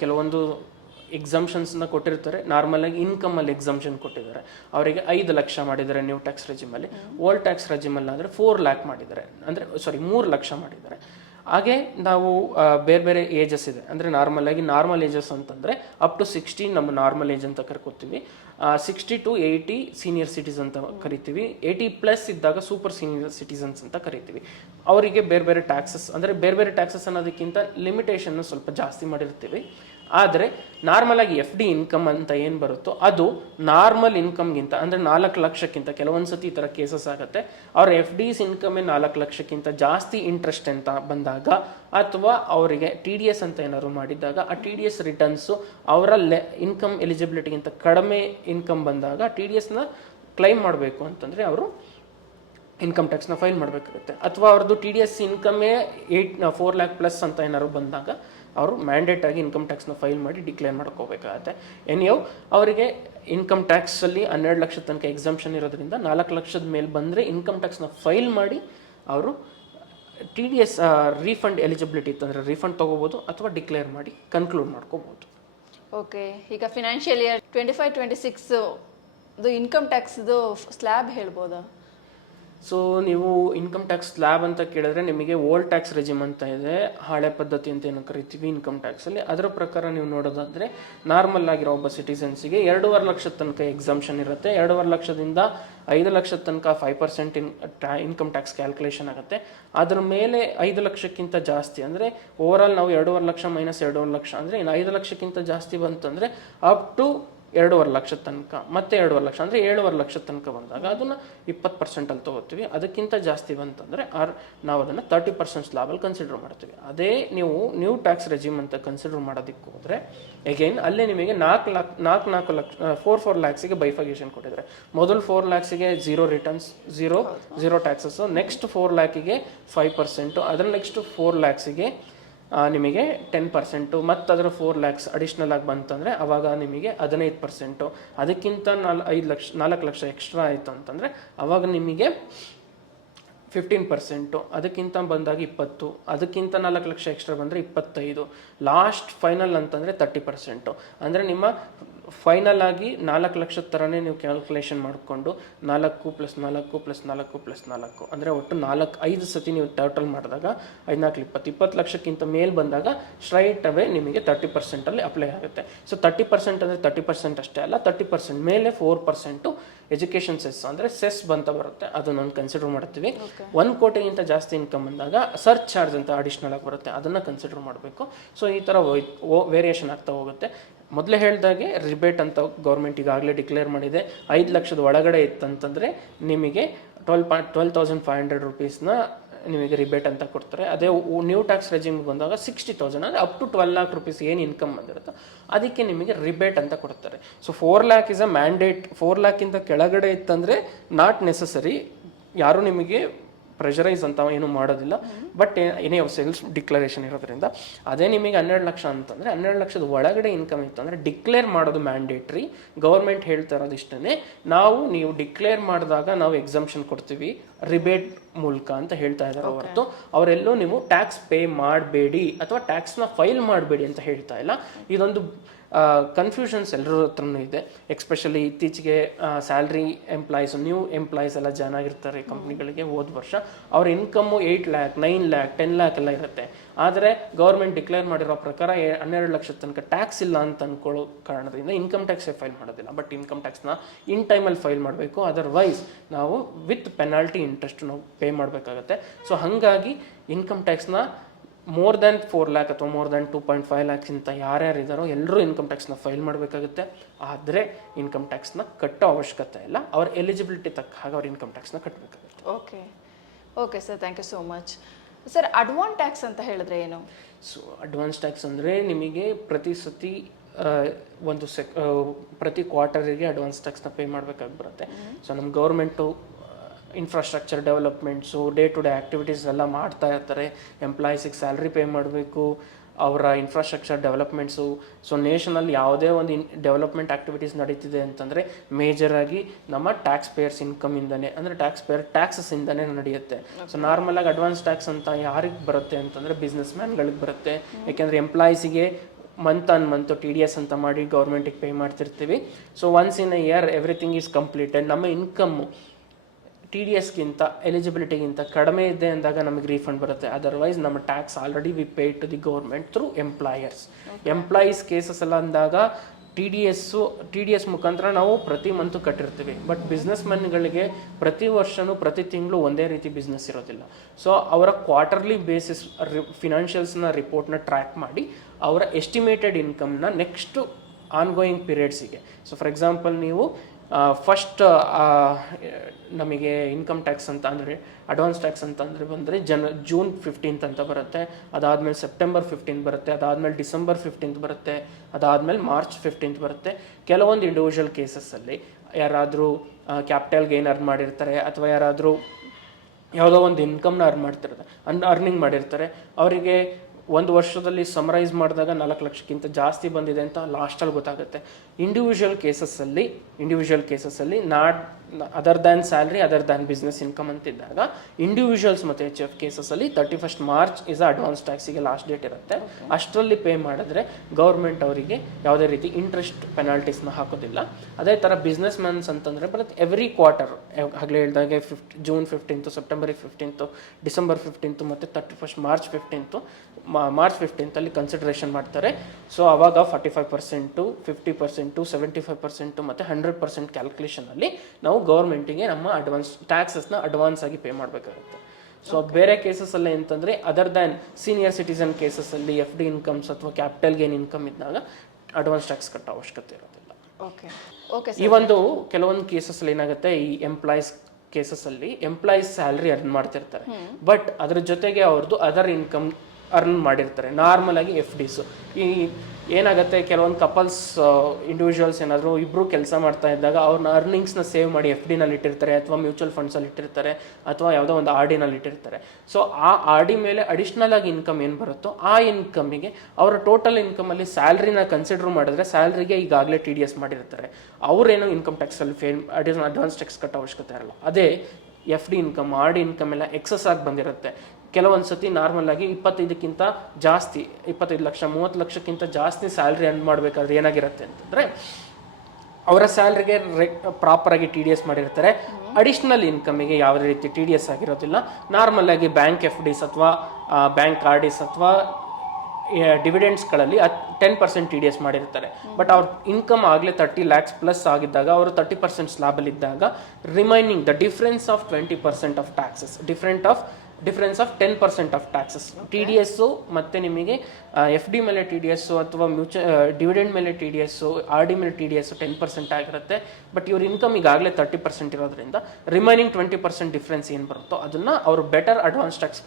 ಕೆಲವೊಂದು ಎಕ್ಸಮ್ಷನ್ಸ್ನ ಕೊಟ್ಟಿರ್ತಾರೆ. ನಾರ್ಮಲಾಗಿ ಇನ್ಕಮಲ್ಲಿ ಎಕ್ಸಮ್ಷನ್ ಕೊಟ್ಟಿದ್ದಾರೆ. ಅವರಿಗೆ 5 ಲಕ್ಷ ಮಾಡಿದ್ದಾರೆ ನ್ಯೂ ಟ್ಯಾಕ್ಸ್ ರೆಜಿಮಲ್ಲಿ. ಓಲ್ಡ್ ಟ್ಯಾಕ್ಸ್ ರೆಜಿಮಲ್ಲಿ ಆದರೆ 4 lakh ಮಾಡಿದ್ದಾರೆ, ಅಂದರೆ 3 ಲಕ್ಷ ಮಾಡಿದ್ದಾರೆ. ಹಾಗೆ ನಾವು ಬೇರೆ ಬೇರೆ ಏಜಸ್ ಇದೆ, ಅಂದರೆ ನಾರ್ಮಲ್ ಏಜಸ್ ಅಂತಂದರೆ ಅಪ್ ಟು 60 ನಮ್ಮ ನಾರ್ಮಲ್ ಏಜ್ ಅಂತ ಕರ್ಕೋತೀವಿ. 60 to 80 ಸೀನಿಯರ್ ಸಿಟಿಸನ್ ಅಂತ ಕರಿತೀವಿ. 80+ ಇದ್ದಾಗ ಸೂಪರ್ ಸೀನಿಯರ್ ಸಿಟಿಸನ್ಸ್ ಅಂತ ಕರಿತೀವಿ. ಅವರಿಗೆ ಬೇರೆ ಬೇರೆ ಟ್ಯಾಕ್ಸಸ್, ಅಂದರೆ ಬೇರೆ ಬೇರೆ ಟ್ಯಾಕ್ಸಸ್ ಅನ್ನೋದಕ್ಕಿಂತ ಲಿಮಿಟೇಷನ್ ಸ್ವಲ್ಪ ಜಾಸ್ತಿ ಮಾಡಿರ್ತೀವಿ. ಆದರೆ ನಾರ್ಮಲ್ ಆಗಿ ಎಫ್ ಡಿ ಇನ್ಕಮ್ ಅಂತ ಏನು ಬರುತ್ತೋ ಅದು ನಾರ್ಮಲ್ ಇನ್ಕಮ್ಗಿಂತ, ಅಂದರೆ 4 ಲಕ್ಷಕ್ಕಿಂತ, ಕೆಲವೊಂದು ಸತಿ ಈ ಥರ ಕೇಸಸ್ ಆಗುತ್ತೆ, ಅವ್ರ ಎಫ್ ಡಿಸ್ ಇನ್ಕಮೇ 4 ಲಕ್ಷಕ್ಕಿಂತ ಜಾಸ್ತಿ ಇಂಟ್ರೆಸ್ಟ್ ಅಂತ ಬಂದಾಗ, ಅಥವಾ ಅವರಿಗೆ ಟಿ ಡಿ ಎಸ್ ಅಂತ ಏನಾದ್ರು ಮಾಡಿದ್ದಾಗ ಆ ಟಿ ಡಿ ಎಸ್ ರಿಟರ್ನ್ಸು ಅವರ ಇನ್ಕಮ್ ಎಲಿಜಿಬಿಲಿಟಿಗಿಂತ ಕಡಿಮೆ ಇನ್ಕಮ್ ಬಂದಾಗ ಟಿ ಡಿ ಎಸ್ನ ಕ್ಲೈಮ್ ಮಾಡಬೇಕು ಅಂತಂದರೆ ಅವರು ಇನ್ಕಮ್ ಟ್ಯಾಕ್ಸ್ನ ಫೈಲ್ ಮಾಡಬೇಕಾಗುತ್ತೆ. ಅಥವಾ ಅವ್ರದ್ದು ಟಿ ಡಿ ಎಸ್ ಇನ್ಕಮೇ 4 lakh ಪ್ಲಸ್ ಅಂತ ಏನಾದ್ರು ಬಂದಾಗ ಅವರು ಮ್ಯಾಂಡೇಟ್ ಆಗಿ ಇನ್ಕಮ್ ಟ್ಯಾಕ್ಸ್ನ ಫೈಲ್ ಮಾಡಿ ಡಿಕ್ಲೇರ್ ಮಾಡ್ಕೋಬೇಕಾಗತ್ತೆ. ಎನಿಯೋ ಅವರಿಗೆ ಇನ್ಕಮ್ ಟ್ಯಾಕ್ಸಲ್ಲಿ 12 ಲಕ್ಷದ ತನಕ ಎಕ್ಸಂಪ್ಷನ್ ಇರೋದ್ರಿಂದ 4 ಲಕ್ಷದ ಮೇಲೆ ಬಂದರೆ ಇನ್ಕಮ್ ಟ್ಯಾಕ್ಸ್ನ ಫೈಲ್ ಮಾಡಿ ಅವರು T D S refund eligibility ಇತ್ತಂದರೆ ರೀಫಂಡ್ ತೊಗೋಬೋದು, ಅಥವಾ ಡಿಕ್ಲೇರ್ ಮಾಡಿ ಕನ್ಕ್ಲೂಡ್ ಮಾಡ್ಕೋಬೋದು. ಓಕೆ, ಈಗ ಫಿನಾನ್ಷಿಯಲ್ ಇಯರ್ 25-26 ಇನ್ಕಮ್ ಟ್ಯಾಕ್ಸ್ದು ಸ್ಲ್ಯಾಬ್ ಹೇಳ್ಬೋದಾ? ಸೊ ನೀವು ಇನ್ಕಮ್ ಟ್ಯಾಕ್ಸ್ ಸ್ಲ್ಯಾಬ್ ಅಂತ ಕೇಳಿದ್ರೆ ನಿಮಗೆ ಓಲ್ಡ್ ಟ್ಯಾಕ್ಸ್ ರೆಜಿಮ್ ಅಂತ ಇದೆ, ಹಳೆ ಪದ್ಧತಿ ಅಂತ ಏನು ಕರಿತೀವಿ ಇನ್ಕಮ್ ಟ್ಯಾಕ್ಸಲ್ಲಿ. ಅದರ ಪ್ರಕಾರ ನೀವು ನೋಡೋದಾದರೆ ನಾರ್ಮಲ್ ಆಗಿರೋ ಒಬ್ಬ ಸಿಟಿಸನ್ಸಿಗೆ 2.5 ಲಕ್ಷದ ತನಕ ಎಕ್ಸಂಪ್ಷನ್ ಇರುತ್ತೆ. 2.5 ಲಕ್ಷದಿಂದ 5 ಲಕ್ಷದ ತನಕ 5% ಇನ್ಕಮ್ ಟ್ಯಾಕ್ಸ್ ಕ್ಯಾಲ್ಕುಲೇಷನ್ ಆಗುತ್ತೆ. ಅದ್ರ ಮೇಲೆ 5 ಲಕ್ಷಕ್ಕಿಂತ ಜಾಸ್ತಿ, ಅಂದರೆ ಓವರಾಲ್ ನಾವು 2.5 ಲಕ್ಷ ಮೈನಸ್ 2.5 ಲಕ್ಷ ಅಂದರೆ ಇನ್ನು 5 ಲಕ್ಷಕ್ಕಿಂತ ಜಾಸ್ತಿ ಬಂತಂದರೆ ಅಪ್ ಟು 2.5 ಲಕ್ಷದ ತನಕ, ಮತ್ತೆ 2.5 ಲಕ್ಷ ಅಂದರೆ 7.5 ಲಕ್ಷದ ತನಕ ಬಂದಾಗ ಅದನ್ನು 20% ಅಲ್ಲಿ ತೊಗೋತೀವಿ. ಅದಕ್ಕಿಂತ ಜಾಸ್ತಿ ಬಂತಂದರೆ ನಾವು ಅದನ್ನು 30% ಸ್ಲ್ಯಾಬಲ್ಲಿ ಕನ್ಸಿಡರ್ ಮಾಡ್ತೀವಿ. ಅದೇ ನೀವು ನ್ಯೂ ಟ್ಯಾಕ್ಸ್ ರೆಜಿಮ್ ಅಂತ ಕನ್ಸಿಡರ್ ಮಾಡೋದಕ್ಕೆ ಹೋದರೆ ಅಗೈನ್ ಅಲ್ಲೇ ನಿಮಗೆ 4 ಲಕ್ಷ 4 ಲ್ಯಾಕ್ಸಿಗೆ ಬೈಫಗೇಷನ್ ಕೊಟ್ಟಿದ್ದಾರೆ. ಮೊದಲು 4 ಲ್ಯಾಕ್ಸಿಗೆ 0 ರಿಟರ್ನ್ಸ್, 0 ಟ್ಯಾಕ್ಸಸ್ಸು. ನೆಕ್ಸ್ಟ್ 4 ಲ್ಯಾಕಿಗೆ 5%, ಅದರ ನೆಕ್ಸ್ಟ್ 4 ಲ್ಯಾಕ್ಸಿಗೆ ನಿಮಗೆ 10%, ಮತ್ತು ಅದರ 4 ಲ್ಯಾಕ್ಸ್ ಅಡಿಷ್ನಲ್ ಆಗಿ ಬಂತಂದರೆ ಅವಾಗ ನಿಮಗೆ 15%. ಅದಕ್ಕಿಂತ 4 ಲಕ್ಷ ಎಕ್ಸ್ಟ್ರಾ ಆಯಿತು ಅಂತಂದರೆ ಅವಾಗ ನಿಮಗೆ 15%, ಅದಕ್ಕಿಂತ ಬಂದಾಗ 20%, ಅದಕ್ಕಿಂತ 4 ಲಕ್ಷ ಎಕ್ಸ್ಟ್ರಾ ಬಂದರೆ 25%, ಲಾಸ್ಟ್ ಫೈನಲ್ ಅಂತಂದರೆ 30%. ಅಂದರೆ ನಿಮ್ಮ ಫೈನಲ್ ಆಗಿ 4 ಲಕ್ಷದ ಥರನೇ ನೀವು ಕ್ಯಾಲ್ಕುಲೇಷನ್ ಮಾಡಿಕೊಂಡು 4 + 4 + 4 + 4 ಅಂದರೆ ಒಟ್ಟು 5 ಸತಿ ನೀವು ಟೋಟಲ್ ಮಾಡಿದಾಗ 5 4 20 ಲಕ್ಷಕ್ಕಿಂತ ಮೇಲೆ ಬಂದಾಗ ಸ್ಟ್ರೈಟ್ ಅವೇ ನಿಮಗೆ 30%ಅಲ್ಲಿ ಅಪ್ಲೈ ಆಗುತ್ತೆ. ಸೊ 30% ಅಂದರೆ 30% ಅಷ್ಟೇ ಅಲ್ಲ, 30% ಮೇಲೆ 4% ಎಜುಕೇಷನ್ ಸೆಸ್ ಅಂದರೆ ಸೆಸ್ ಬಂತ ಬರುತ್ತೆ, ಅದನ್ನು ಕನ್ಸಿಡರ್ ಮಾಡ್ತೀವಿ. 1 ಕೋಟಿಗಿಂತ ಜಾಸ್ತಿ ಇನ್ಕಮ್ ಬಂದಾಗ ಸರ್ಚ್ ಚಾರ್ಜ್ ಅಂತ ಅಡಿಷ್ನಲ್ ಆಗಿ ಬರುತ್ತೆ, ಅದನ್ನು ಕನ್ಸಿಡರ್ ಮಾಡಬೇಕು. ಸೊ ಈ ಥರ ವೇರಿಯೇಷನ್ ಆಗ್ತಾ ಹೋಗುತ್ತೆ. ಮೊದಲೇ ಹೇಳಿದಾಗೆ ರಿಬೇಟ್ ಅಂತ ಗೌರ್ಮೆಂಟ್ ಈಗಾಗಲೇ ಡಿಕ್ಲೇರ್ ಮಾಡಿದೆ. 5 ಲಕ್ಷದ ಒಳಗಡೆ ಇತ್ತಂತಂದರೆ ನಿಮಗೆ 12,500 ರೂಪೀಸ್ನ ನಿಮಗೆ ರಿಬೇಟ್ ಅಂತ ಕೊಡ್ತಾರೆ. ಅದೇ ನ್ಯೂ ಟ್ಯಾಕ್ಸ್ ರೆಜಿಮ್ಗೆ ಬಂದಾಗ 60,000 ಅಂದರೆ ಅಪ್ ಟು 12 lakh ರೂಪೀಸ್ ಏನು ಇನ್ಕಮ್ ಬಂದಿರುತ್ತೋ ಅದಕ್ಕೆ ನಿಮಗೆ ರಿಬೇಟ್ ಅಂತ ಕೊಡ್ತಾರೆ. So 4 lakh is a mandate. 4 lakh ಕೆಳಗಡೆ ಇತ್ತಂದರೆ ನಾಟ್ ನೆಸಸರಿ, ಯಾರು ನಿಮಗೆ ಪ್ರೆಷರೈಸ್ ಅಂತ ಏನು ಮಾಡೋದಿಲ್ಲ. ಬಟ್ ಏನೇ ಸೆಲ್ಫ್ ಡಿಕ್ಲರೇಷನ್ ಇರೋದ್ರಿಂದ ಅದೇ ನಿಮಗೆ 12 ಲಕ್ಷ ಅಂತಂದರೆ 12 ಲಕ್ಷದ ಒಳಗಡೆ ಇನ್ಕಮ್ ಇತ್ತು ಅಂದರೆ ಡಿಕ್ಲೇರ್ ಮಾಡೋದು ಮ್ಯಾಂಡೇಟ್ರಿ. ಗೌರ್ಮೆಂಟ್ ಹೇಳ್ತಾ ಇರೋದು ಇಷ್ಟೇ, ನೀವು ಡಿಕ್ಲೇರ್ ಮಾಡಿದಾಗ ನಾವು ಎಕ್ಸಂಪ್ಷನ್ ಕೊಡ್ತೀವಿ ರಿಬೇಟ್ ಮೂಲಕ ಅಂತ ಹೇಳ್ತಾ ಇದ್ದಾರೆ ಹೊರತು ಅವರೆಲ್ಲೂ ನೀವು ಟ್ಯಾಕ್ಸ್ ಪೇ ಮಾಡಬೇಡಿ ಅಥವಾ ಟ್ಯಾಕ್ಸ್ನ ಫೈಲ್ ಮಾಡಬೇಡಿ ಅಂತ ಹೇಳ್ತಾ ಇಲ್ಲ. ಇದೊಂದು ಕನ್ಫ್ಯೂಷನ್ಸ್ ಎಲ್ಲರ ಹತ್ರನೂ ಇದೆ. ಎಕ್ಸ್ಪೆಷಲಿ ಇತ್ತೀಚೆಗೆ ಸ್ಯಾಲ್ರಿ ಎಂಪ್ಲಾಯೀಸ್, ನ್ಯೂ ಎಂಪ್ಲಾಯೀಸ್ ಎಲ್ಲ ಜಾಯ್ನ್ ಆಗಿರ್ತಾರೆ ಕಂಪ್ನಿಗಳಿಗೆ. ಹೋದ ವರ್ಷ ಅವ್ರ ಇನ್ಕಮ್ಮು 8 lakh 9 lakh 10 lakh ಎಲ್ಲ ಇರುತ್ತೆ. ಆದರೆ ಗೌರ್ಮೆಂಟ್ ಡಿಕ್ಲೇರ್ ಮಾಡಿರೋ ಪ್ರಕಾರ 12 ಲಕ್ಷದ ತನಕ ಟ್ಯಾಕ್ಸ್ ಇಲ್ಲ ಅಂತ ಅಂದ್ಕೊಳ್ಳೋ ಕಾರಣದಿಂದ ಇನ್ಕಮ್ ಟ್ಯಾಕ್ಸೇ ಫೈಲ್ ಮಾಡೋದಿಲ್ಲ. ಬಟ್ ಇನ್ಕಮ್ ಟ್ಯಾಕ್ಸ್ನ ಇನ್ ಟೈಮಲ್ಲಿ ಫೈಲ್ ಮಾಡಬೇಕು, ಅದರ್ವೈಸ್ ನಾವು ವಿತ್ ಪೆನಾಲ್ಟಿ ಇಂಟ್ರೆಸ್ಟ್ ನಾವು ಪೇ ಮಾಡಬೇಕಾಗತ್ತೆ. ಸೊ ಹಾಗಾಗಿ ಇನ್ಕಮ್ ಟ್ಯಾಕ್ಸ್ನ ಮೋರ್ ದ್ಯಾನ್ 4 lakh ಅಥವಾ ಮೋರ್ ದ್ಯಾನ್ 2.5 lakhs ಇಂತ ಯಾರ್ಯಾರಿದ್ದಾರೋ ಎಲ್ಲರೂ ಇನ್ಕಮ್ ಟ್ಯಾಕ್ಸ್ನ ಫೈಲ್ ಮಾಡಬೇಕಾಗುತ್ತೆ. ಆದರೆ ಇನ್ಕಮ್ ಟ್ಯಾಕ್ಸ್ನ ಕಟ್ಟೋ ಅವಶ್ಯಕತೆ ಇಲ್ಲ, ಅವ್ರ ಎಲಿಜಿಬಿಲಿಟಿ ತಕ್ಕ ಹಾಗೆ ಅವ್ರ ಇನ್ಕಮ್ ಟ್ಯಾಕ್ಸ್ನ ಕಟ್ಟಬೇಕಾಗುತ್ತೆ. Okay sir, thank you so much. Sir, advance tax ಅಂತ ಹೇಳಿದ್ರೆ ಏನು? ಸೊ ಅಡ್ವಾನ್ಸ್ ಟ್ಯಾಕ್ಸ್ ಅಂದರೆ ನಿಮಗೆ ಪ್ರತಿ ಸತಿ ಪ್ರತಿ ಕ್ವಾರ್ಟರಿಗೆ ಅಡ್ವಾನ್ಸ್ ಟ್ಯಾಕ್ಸ್ನ ಪೇ ಮಾಡಬೇಕಾಗಿ ಬರುತ್ತೆ. ಸೊ ನಮ್ಮ government infrastructure developments, day to day activities ಎಲ್ಲ ಮಾಡ್ತಾ ಇರ್ತಾರೆ. ಎಂಪ್ಲಾಯೀಸಿಗೆ ಸ್ಯಾಲ್ರಿ ಪೇ ಮಾಡಬೇಕು, ಅವರ ಇನ್ಫ್ರಾಸ್ಟ್ರಕ್ಚರ್ ಡೆವಲಪ್ಮೆಂಟ್ಸು. ಸೊ ನೇಷನಲ್ಲಿ ಯಾವುದೇ ಒಂದು ಡೆವಲಪ್ಮೆಂಟ್ ಆ್ಯಕ್ಟಿವಿಟೀಸ್ ನಡೀತಿದೆ ಅಂತಂದರೆ ಮೇಜರಾಗಿ ನಮ್ಮ ಟ್ಯಾಕ್ಸ್ ಪೇಯರ್ಸ್ ಇನ್ಕಮಿಂದನೇ, ಅಂದರೆ ಟ್ಯಾಕ್ಸಸ್ಸಿಂದನೇ ನಡೆಯುತ್ತೆ. ಸೊ ನಾರ್ಮಲಾಗಿ ಅಡ್ವಾನ್ಸ್ ಟ್ಯಾಕ್ಸ್ ಅಂತ ಯಾರಿಗೆ ಬರುತ್ತೆ ಅಂತಂದರೆ ಬಿಸ್ನೆಸ್ ಮ್ಯಾನ್ಗಳಿಗೆ ಬರುತ್ತೆ. ಯಾಕೆಂದರೆ ಎಂಪ್ಲಾಯೀಸಿಗೆ ಮಂತ್ TDS ಅಂತ ಮಾಡಿ ಗೌರ್ಮೆಂಟಿಗೆ ಪೇ ಮಾಡ್ತಿರ್ತೀವಿ. So once in a year everything is completed. ನಮ್ಮ ಇನ್ಕಮ್ಮು TDSಗಿಂತ ಎಲಿಜಿಬಿಲಿಟಿಗಿಂತ ಕಡಿಮೆ ಇದೆ ಅಂದಾಗ ನಮಗೆ ರೀಫಂಡ್ ಬರುತ್ತೆ. ಅದರ್ವೈಸ್ ನಮ್ಮ tax already we pay to the government through employers. Employees cases ಎಲ್ಲ ಅಂದಾಗ ಟಿ ಡಿ ಎಸ್ ಮುಖಾಂತರ ನಾವು ಪ್ರತಿ ಮಂತು ಕಟ್ಟಿರ್ತೀವಿ. ಬಟ್ ಬಿಸ್ನೆಸ್ ಮೆನ್ಗಳಿಗೆ ಪ್ರತಿ ವರ್ಷವೂ ಪ್ರತಿ ತಿಂಗಳು ಒಂದೇ ರೀತಿ ಬಿಸ್ನೆಸ್ ಇರೋದಿಲ್ಲ. ಸೊ ಅವರ ಕ್ವಾರ್ಟರ್ಲಿ ಬೇಸಿಸ್ ಫಿನಾನ್ಷಿಯಲ್ಸ್ನ ರಿಪೋರ್ಟ್ನ ಟ್ರ್ಯಾಕ್ ಮಾಡಿ ಅವರ ಎಸ್ಟಿಮೇಟೆಡ್ ಇನ್ಕಮ್ನ ನೆಕ್ಸ್ಟು ಆನ್ಗೋಯಿಂಗ್ ಪೀರಿಯಡ್ಸಿಗೆ. ಸೊ ಫಾರ್ ಎಕ್ಸಾಂಪಲ್ ನೀವು ಫಸ್ಟ್ ನಮಗೆ ಇನ್ಕಮ್ ಟ್ಯಾಕ್ಸ್ ಅಂತ ಅಂದರೆ ಅಡ್ವಾನ್ಸ್ ಟ್ಯಾಕ್ಸ್ ಅಂತ ಅಂದರೆ ಬಂದರೆ ಜೂನ್ 15th ಅಂತ ಬರುತ್ತೆ, ಅದಾದಮೇಲೆ ಸೆಪ್ಟೆಂಬರ್ 15 ಬರುತ್ತೆ, ಅದಾದಮೇಲೆ ಡಿಸೆಂಬರ್ 15 ಬರುತ್ತೆ, ಅದಾದಮೇಲೆ ಮಾರ್ಚ್ 15 ಬರುತ್ತೆ. ಕೆಲವೊಂದು ಇಂಡಿವಿಜುವಲ್ ಕೇಸಸ್ಸಲ್ಲಿ ಯಾರಾದರೂ ಕ್ಯಾಪಿಟಲ್ ಗೇನ್ ಅರ್ನ್ ಮಾಡಿರ್ತಾರೆ ಅಥವಾ ಯಾರಾದರೂ ಯಾವುದೋ ಒಂದು ಇನ್ಕಮ್ನ ಅರ್ನಿಂಗ್ ಮಾಡಿರ್ತಾರೆ. ಅವರಿಗೆ ಒಂದು ವರ್ಷದಲ್ಲಿ ಸಮರೈಸ್ ಮಾಡಿದಾಗ 4 ಲಕ್ಷಕ್ಕಿಂತ ಜಾಸ್ತಿ ಬಂದಿದೆ ಅಂತ ಲಾಸ್ಟಲ್ಲಿ ಗೊತ್ತಾಗುತ್ತೆ. ಇಂಡಿವಿಜುವಲ್ ಕೇಸಸ್ಸಲ್ಲಿ not other than salary other than business income ಅಂತಿದ್ದಾಗ ಇಂಡಿವಿಜುವಲ್ಸ್ ಮತ್ತು HF ಕೇಸಸ್ಸಲ್ಲಿ 31st ಮಾರ್ಚ್ ಇಸ್ ಅಡ್ವಾನ್ಸ್ ಟ್ಯಾಕ್ಸಿಗೆ ಲಾಸ್ಟ್ ಡೇಟ್ ಇರುತ್ತೆ. ಅಷ್ಟರಲ್ಲಿ ಪೇ ಮಾಡಿದ್ರೆ ಗೌರ್ಮೆಂಟ್ ಅವರಿಗೆ ಯಾವುದೇ ರೀತಿ ಇಂಟ್ರೆಸ್ಟ್ ಪೆನಾಲ್ಟೀಸ್ನ ಹಾಕೋದಿಲ್ಲ. ಅದೇ ಥರ ಬಿಸ್ನೆಸ್ ಮ್ಯಾನ್ಸ್ ಅಂತಂದರೆ ಬರುತ್ತೆ ಎವ್ರಿ ಕ್ವಾರ್ಟರ್, ಆಗಲೇ ಹೇಳಿದಾಗೆ ಜೂನ್ 15, ಸೆಪ್ಟೆಂಬರ್ 15, ಡಿಸೆಂಬರ್ 15 ಮತ್ತು 31st ಮಾರ್ಚ್ 15 ಅಲ್ಲಿ ಕನ್ಸಿಡರೇಷನ್ ಮಾಡ್ತಾರೆ. ಸೊ ಆವಾಗ 45%, 50%, 75% ಮತ್ತು 100% ಕ್ಯಾಲ್ಕುಲೇಷನಲ್ಲಿ ನಾವು ಗೌರ್ಮೆಂಟಿಗೆ ನಮ್ಮ ಟ್ಯಾಕ್ಸಸ್ನ ಅಡ್ವಾನ್ಸ್ ಆಗಿ ಪೇ ಮಾಡಬೇಕಾಗುತ್ತೆ. ಸೊ ಬೇರೆ ಕೇಸಸ್ಸಲ್ಲಿ ಅಂತಂದರೆ ಅದರ್ ದ್ಯಾನ್ ಸೀನಿಯರ್ ಸಿಟಿಸನ್ ಕೇಸಸ್ಸಲ್ಲಿ FD ಇನ್ಕಮ್ಸ್ ಅಥವಾ ಕ್ಯಾಪಿಟಲ್ ಗೇನ್ ಇನ್ಕಮ್ ಇದ್ದಾಗ ಅಡ್ವಾನ್ಸ್ ಟ್ಯಾಕ್ಸ್ ಕಟ್ಟೋ ಅವಶ್ಯಕತೆ ಇರೋದಿಲ್ಲ. ಈ ಒಂದು ಕೆಲವೊಂದು ಕೇಸಸ್ಸಲ್ಲಿ ಏನಾಗುತ್ತೆ, ಈ ಕೇಸಸ್ಸಲ್ಲಿ ಎಂಪ್ಲಾಯೀಸ್ ಸ್ಯಾಲ್ರಿ ಅರ್ನ್ ಮಾಡ್ತಿರ್ತಾರೆ, ಬಟ್ ಅದ್ರ ಜೊತೆಗೆ ಅವ್ರದ್ದು ಅದರ್ ಇನ್ಕಮ್ ಅರ್ನ್ ಮಾಡಿರ್ತಾರೆ. ನಾರ್ಮಲ್ ಆಗಿ FDs. ಈ ಏನಾಗುತ್ತೆ, ಕೆಲವೊಂದು ಕಪಲ್ಸ್ ಇಂಡಿವಿಜುವಲ್ಸ್ ಏನಾದರೂ ಇಬ್ಬರು ಕೆಲಸ ಮಾಡ್ತಾ ಇದ್ದಾಗ ಅವ್ರನ್ನ ಅರ್ನಿಂಗ್ಸ್ನ ಸೇವ್ ಮಾಡಿ FDನಲ್ಲಿ ಇಟ್ಟಿರ್ತಾರೆ ಅಥವಾ ಮ್ಯೂಚುವಲ್ ಫಂಡ್ಸಲ್ಲಿ ಇಟ್ಟಿರ್ತಾರೆ ಅಥವಾ ಯಾವುದೋ ಒಂದು RDನಲ್ಲಿ ಇಟ್ಟಿರ್ತಾರೆ. ಸೊ ಆ RD ಮೇಲೆ ಅಡಿಷ್ನಲ್ ಆಗಿ ಇನ್ಕಮ್ ಏನು ಬರುತ್ತೋ ಆ ಇನ್ಕಮ್ಮಿಗೆ ಅವರ ಟೋಟಲ್ ಇನ್ಕಮಲ್ಲಿ ಸ್ಯಾಲ್ರಿನ ಕನ್ಸಿಡರ್ ಮಾಡಿದ್ರೆ ಸ್ಯಾಲ್ರಿಗೆ ಈಗಾಗಲೇ TDS ಮಾಡಿರ್ತಾರೆ. ಅವರೇನೋ ಇನ್ಕಮ್ ಟ್ಯಾಕ್ಸಲ್ಲಿ ಅಡ್ವಾನ್ಸ್ ಟ್ಯಾಕ್ಸ್ ಕಟ್ಟೋ ಅವಶ್ಯಕತೆ ಇರಲ್ಲ. ಅದೇ FD ಇನ್ಕಮ್ RD ಇನ್ಕಮ್ ಎಲ್ಲ ಎಕ್ಸಸ್ ಆಗಿ ಬಂದಿರುತ್ತೆ. ಕೆಲವೊಂದು ಸತಿ ನಾರ್ಮಲ್ ಆಗಿ 25ಕ್ಕಿಂತ ಜಾಸ್ತಿ 25 ಲಕ್ಷ 30 ಲಕ್ಷಕ್ಕಿಂತ ಜಾಸ್ತಿ ಸ್ಯಾಲ್ರಿ ಅರ್ನ್ ಮಾಡಬೇಕಾದ್ರೆ ಏನಾಗಿರುತ್ತೆ ಅಂತಂದರೆ ಅವರ ಸ್ಯಾಲ್ರಿಗೆ ಪ್ರಾಪರಾಗಿ TDS ಮಾಡಿರ್ತಾರೆ. ಅಡಿಷ್ನಲ್ ಇನ್ಕಮಿಗೆ ಯಾವುದೇ ರೀತಿ TDS ಆಗಿರೋದಿಲ್ಲ. ನಾರ್ಮಲ್ ಆಗಿ ಬ್ಯಾಂಕ್ FDs ಅಥವಾ ಬ್ಯಾಂಕ್ RDs ಅಥವಾ ಡಿವಿಡೆಂಡ್ಸ್ಗಳಲ್ಲಿ 10% TDS ಮಾಡಿರ್ತಾರೆ. ಬಟ್ ಅವ್ರ ಇನ್ಕಮ್ ಆಗಲೇ 30 lakhs ಪ್ಲಸ್ ಆಗಿದ್ದಾಗ ಅವರು 30% ಸ್ಲಾಬಲ್ಲಿದ್ದಾಗ remaining the difference of 20% of taxes difference of 10% of taxes TDS ಮತ್ತು ನಿಮಗೆ FD ಮೇಲೆ TDS ಅಥವಾ ಡಿವಿಡೆಂಡ್ ಮೇಲೆ TDS RD ಮೇಲೆ TDS 10% ಆಗಿರುತ್ತೆ. ಬಟ್ ಇವ್ರ ಇನ್ಕಮ್ ಈಗಾಗಲೇ 30% ಇರೋದ್ರಿಂದ ರಿಮೈನಿಂಗ್ 20% ಡಿಫ್ರೆನ್ಸ್ ಏನು ಬರುತ್ತೋ ಅದನ್ನು ಅವರು ಬೆಟರ್ ಅಡ್ವಾನ್ಸ್ ಟ್ಯಾಕ್ಸ್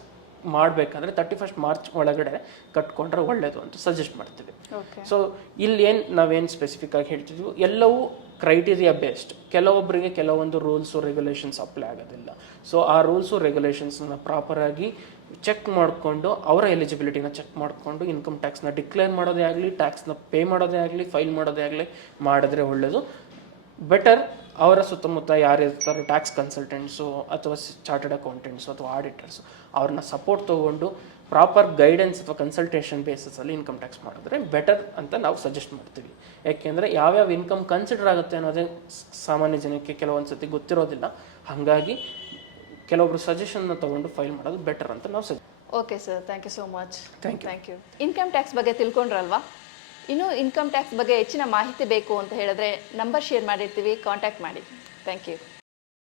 ಮಾಡಬೇಕಾದ್ರೆ 31st ಮಾರ್ಚ್ ಒಳಗಡೆ ಕಟ್ಕೊಂಡ್ರೆ ಒಳ್ಳೆಯದು ಅಂತ ಸಜೆಸ್ಟ್ ಮಾಡ್ತೀವಿ. ಸೊ ಇಲ್ಲಿ ನಾವೇನು ಸ್ಪೆಸಿಫಿಕ್ ಆಗಿ ಹೇಳ್ತಿದ್ವಿ, ಎಲ್ಲವೂ ಕ್ರೈಟೀರಿಯಾ ಬೇಸ್ಡ್. ಕೆಲವೊಬ್ಬರಿಗೆ ಕೆಲವೊಂದು ರೂಲ್ಸು ರೆಗ್ಯುಲೇಷನ್ಸ್ ಅಪ್ಲೈ ಆಗೋದಿಲ್ಲ. ಸೊ ಆ ರೂಲ್ಸು ರೆಗ್ಯುಲೇಷನ್ಸ್ನ ಪ್ರಾಪರಾಗಿ ಚೆಕ್ ಮಾಡಿಕೊಂಡು ಅವರ ಎಲಿಜಿಬಿಲಿಟಿನ ಚೆಕ್ ಮಾಡಿಕೊಂಡು ಇನ್ಕಮ್ ಟ್ಯಾಕ್ಸ್ನ ಡಿಕ್ಲೇರ್ ಮಾಡೋದೇ ಆಗಲಿ, ಟ್ಯಾಕ್ಸ್ನ ಪೇ ಮಾಡೋದೇ ಆಗಲಿ, ಫೈಲ್ ಮಾಡೋದೇ ಆಗಲಿ ಮಾಡಿದ್ರೆ ಒಳ್ಳೆಯದು. ಬೆಟರ್ ಅವರ ಸುತ್ತಮುತ್ತ ಯಾರಿರ್ತಾರೆ ಟ್ಯಾಕ್ಸ್ ಕನ್ಸಲ್ಟೆಂಟ್ಸು ಅಥವಾ ಚಾರ್ಟರ್ಡ್ ಅಕೌಂಟೆಂಟ್ಸು ಅಥವಾ ಆಡಿಟರ್ಸು ಅವ್ರನ್ನ ಸಪೋರ್ಟ್ ತೊಗೊಂಡು ಪ್ರಾಪರ್ ಗೈಡೆನ್ಸ್ ಅಥವಾ ಕನ್ಸಲ್ಟೇಷನ್ ಬೇಸಿಸಲ್ಲಿ ಇನ್ಕಮ್ ಟ್ಯಾಕ್ಸ್ ಮಾಡಿದ್ರೆ ಬೆಟರ್ ಅಂತ ನಾವು ಸಜೆಸ್ಟ್ ಮಾಡ್ತೀವಿ. ಯಾಕೆಂದರೆ ಯಾವ್ಯಾವ ಇನ್ಕಮ್ ಕನ್ಸಿಡರ್ ಆಗುತ್ತೆ ಅನ್ನೋದೇ ಸಾಮಾನ್ಯ ಜನಕ್ಕೆ ಕೆಲವೊಂದು ಸತಿ ಗೊತ್ತಿರೋದಿಲ್ಲ. ಹಾಗಾಗಿ ಕೆಲವೊಬ್ರು ಸಜೆಷನ್ನ ತೊಗೊಂಡು ಫೈಲ್ ಮಾಡೋದು ಬೆಟರ್ ಅಂತ ನಾವು suggest. Okay sir, thank you so much. Thank you. Income tax ಬಗ್ಗೆ ತಿಳ್ಕೊಂಡ್ರಲ್ವಾ? ಇನ್ನು ಇನ್ಕಮ್ ಟ್ಯಾಕ್ಸ್ ಬಗ್ಗೆ ಹೆಚ್ಚಿನ ಮಾಹಿತಿ ಬೇಕು ಅಂತ ಹೇಳಿದ್ರೆ ನಂಬರ್ ಶೇರ್ ಮಾಡಿರ್ತೀವಿ, ಕಾಂಟ್ಯಾಕ್ಟ್ ಮಾಡಿ. Thank you.